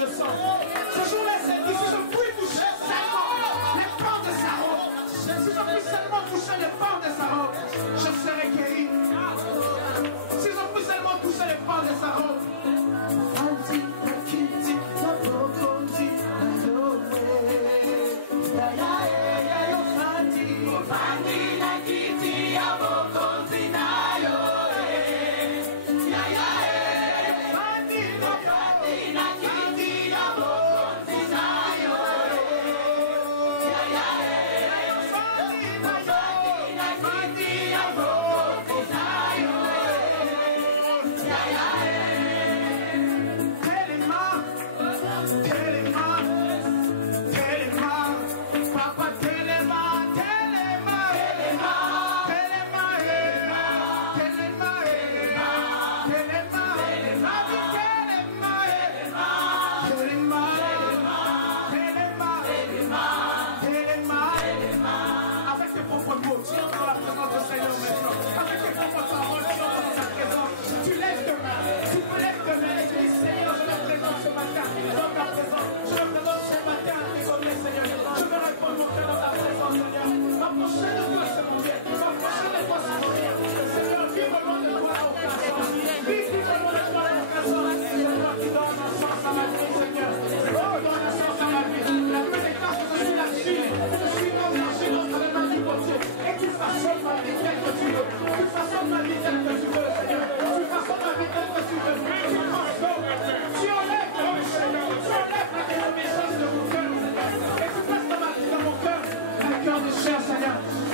de sang. Ce jour-là, c'est dit, si je puis toucher seulement les pans de sa robe, si je puis seulement toucher les pans de sa robe, je serai guéri. Si je puis seulement toucher les pans de sa robe,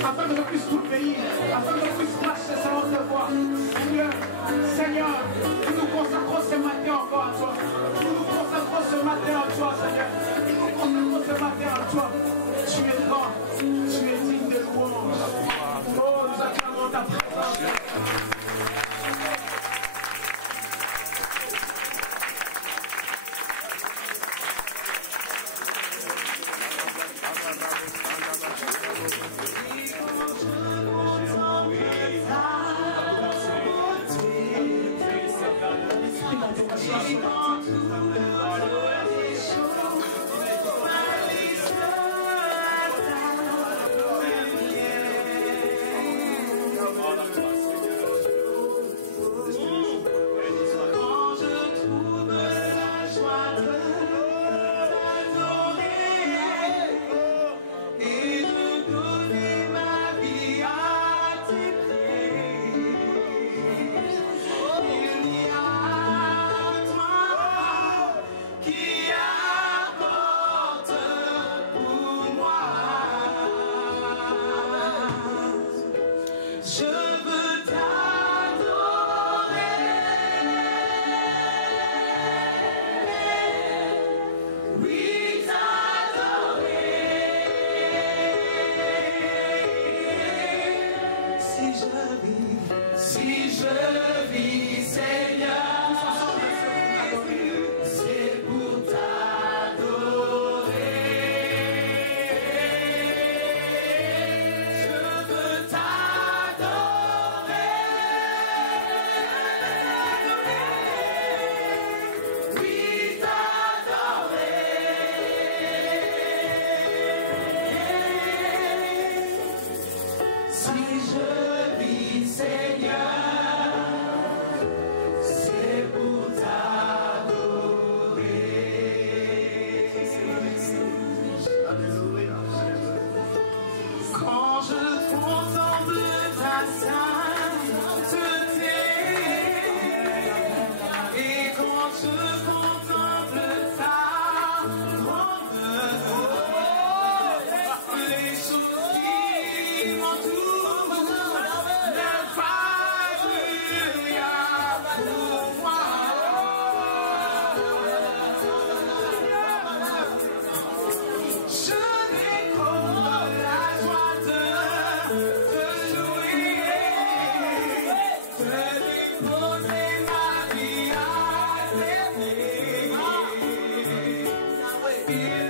afin que je puisse tout payer, afin que je puisse marcher selon tes voies. Seigneur, nous nous consacrons ce matin encore à toi. Nous nous consacrons ce matin à toi, Seigneur. Nous nous consacrons ce matin à toi. Tu es grand, tu es digne de louange. Oh, nous acclamons ta présence. Yeah.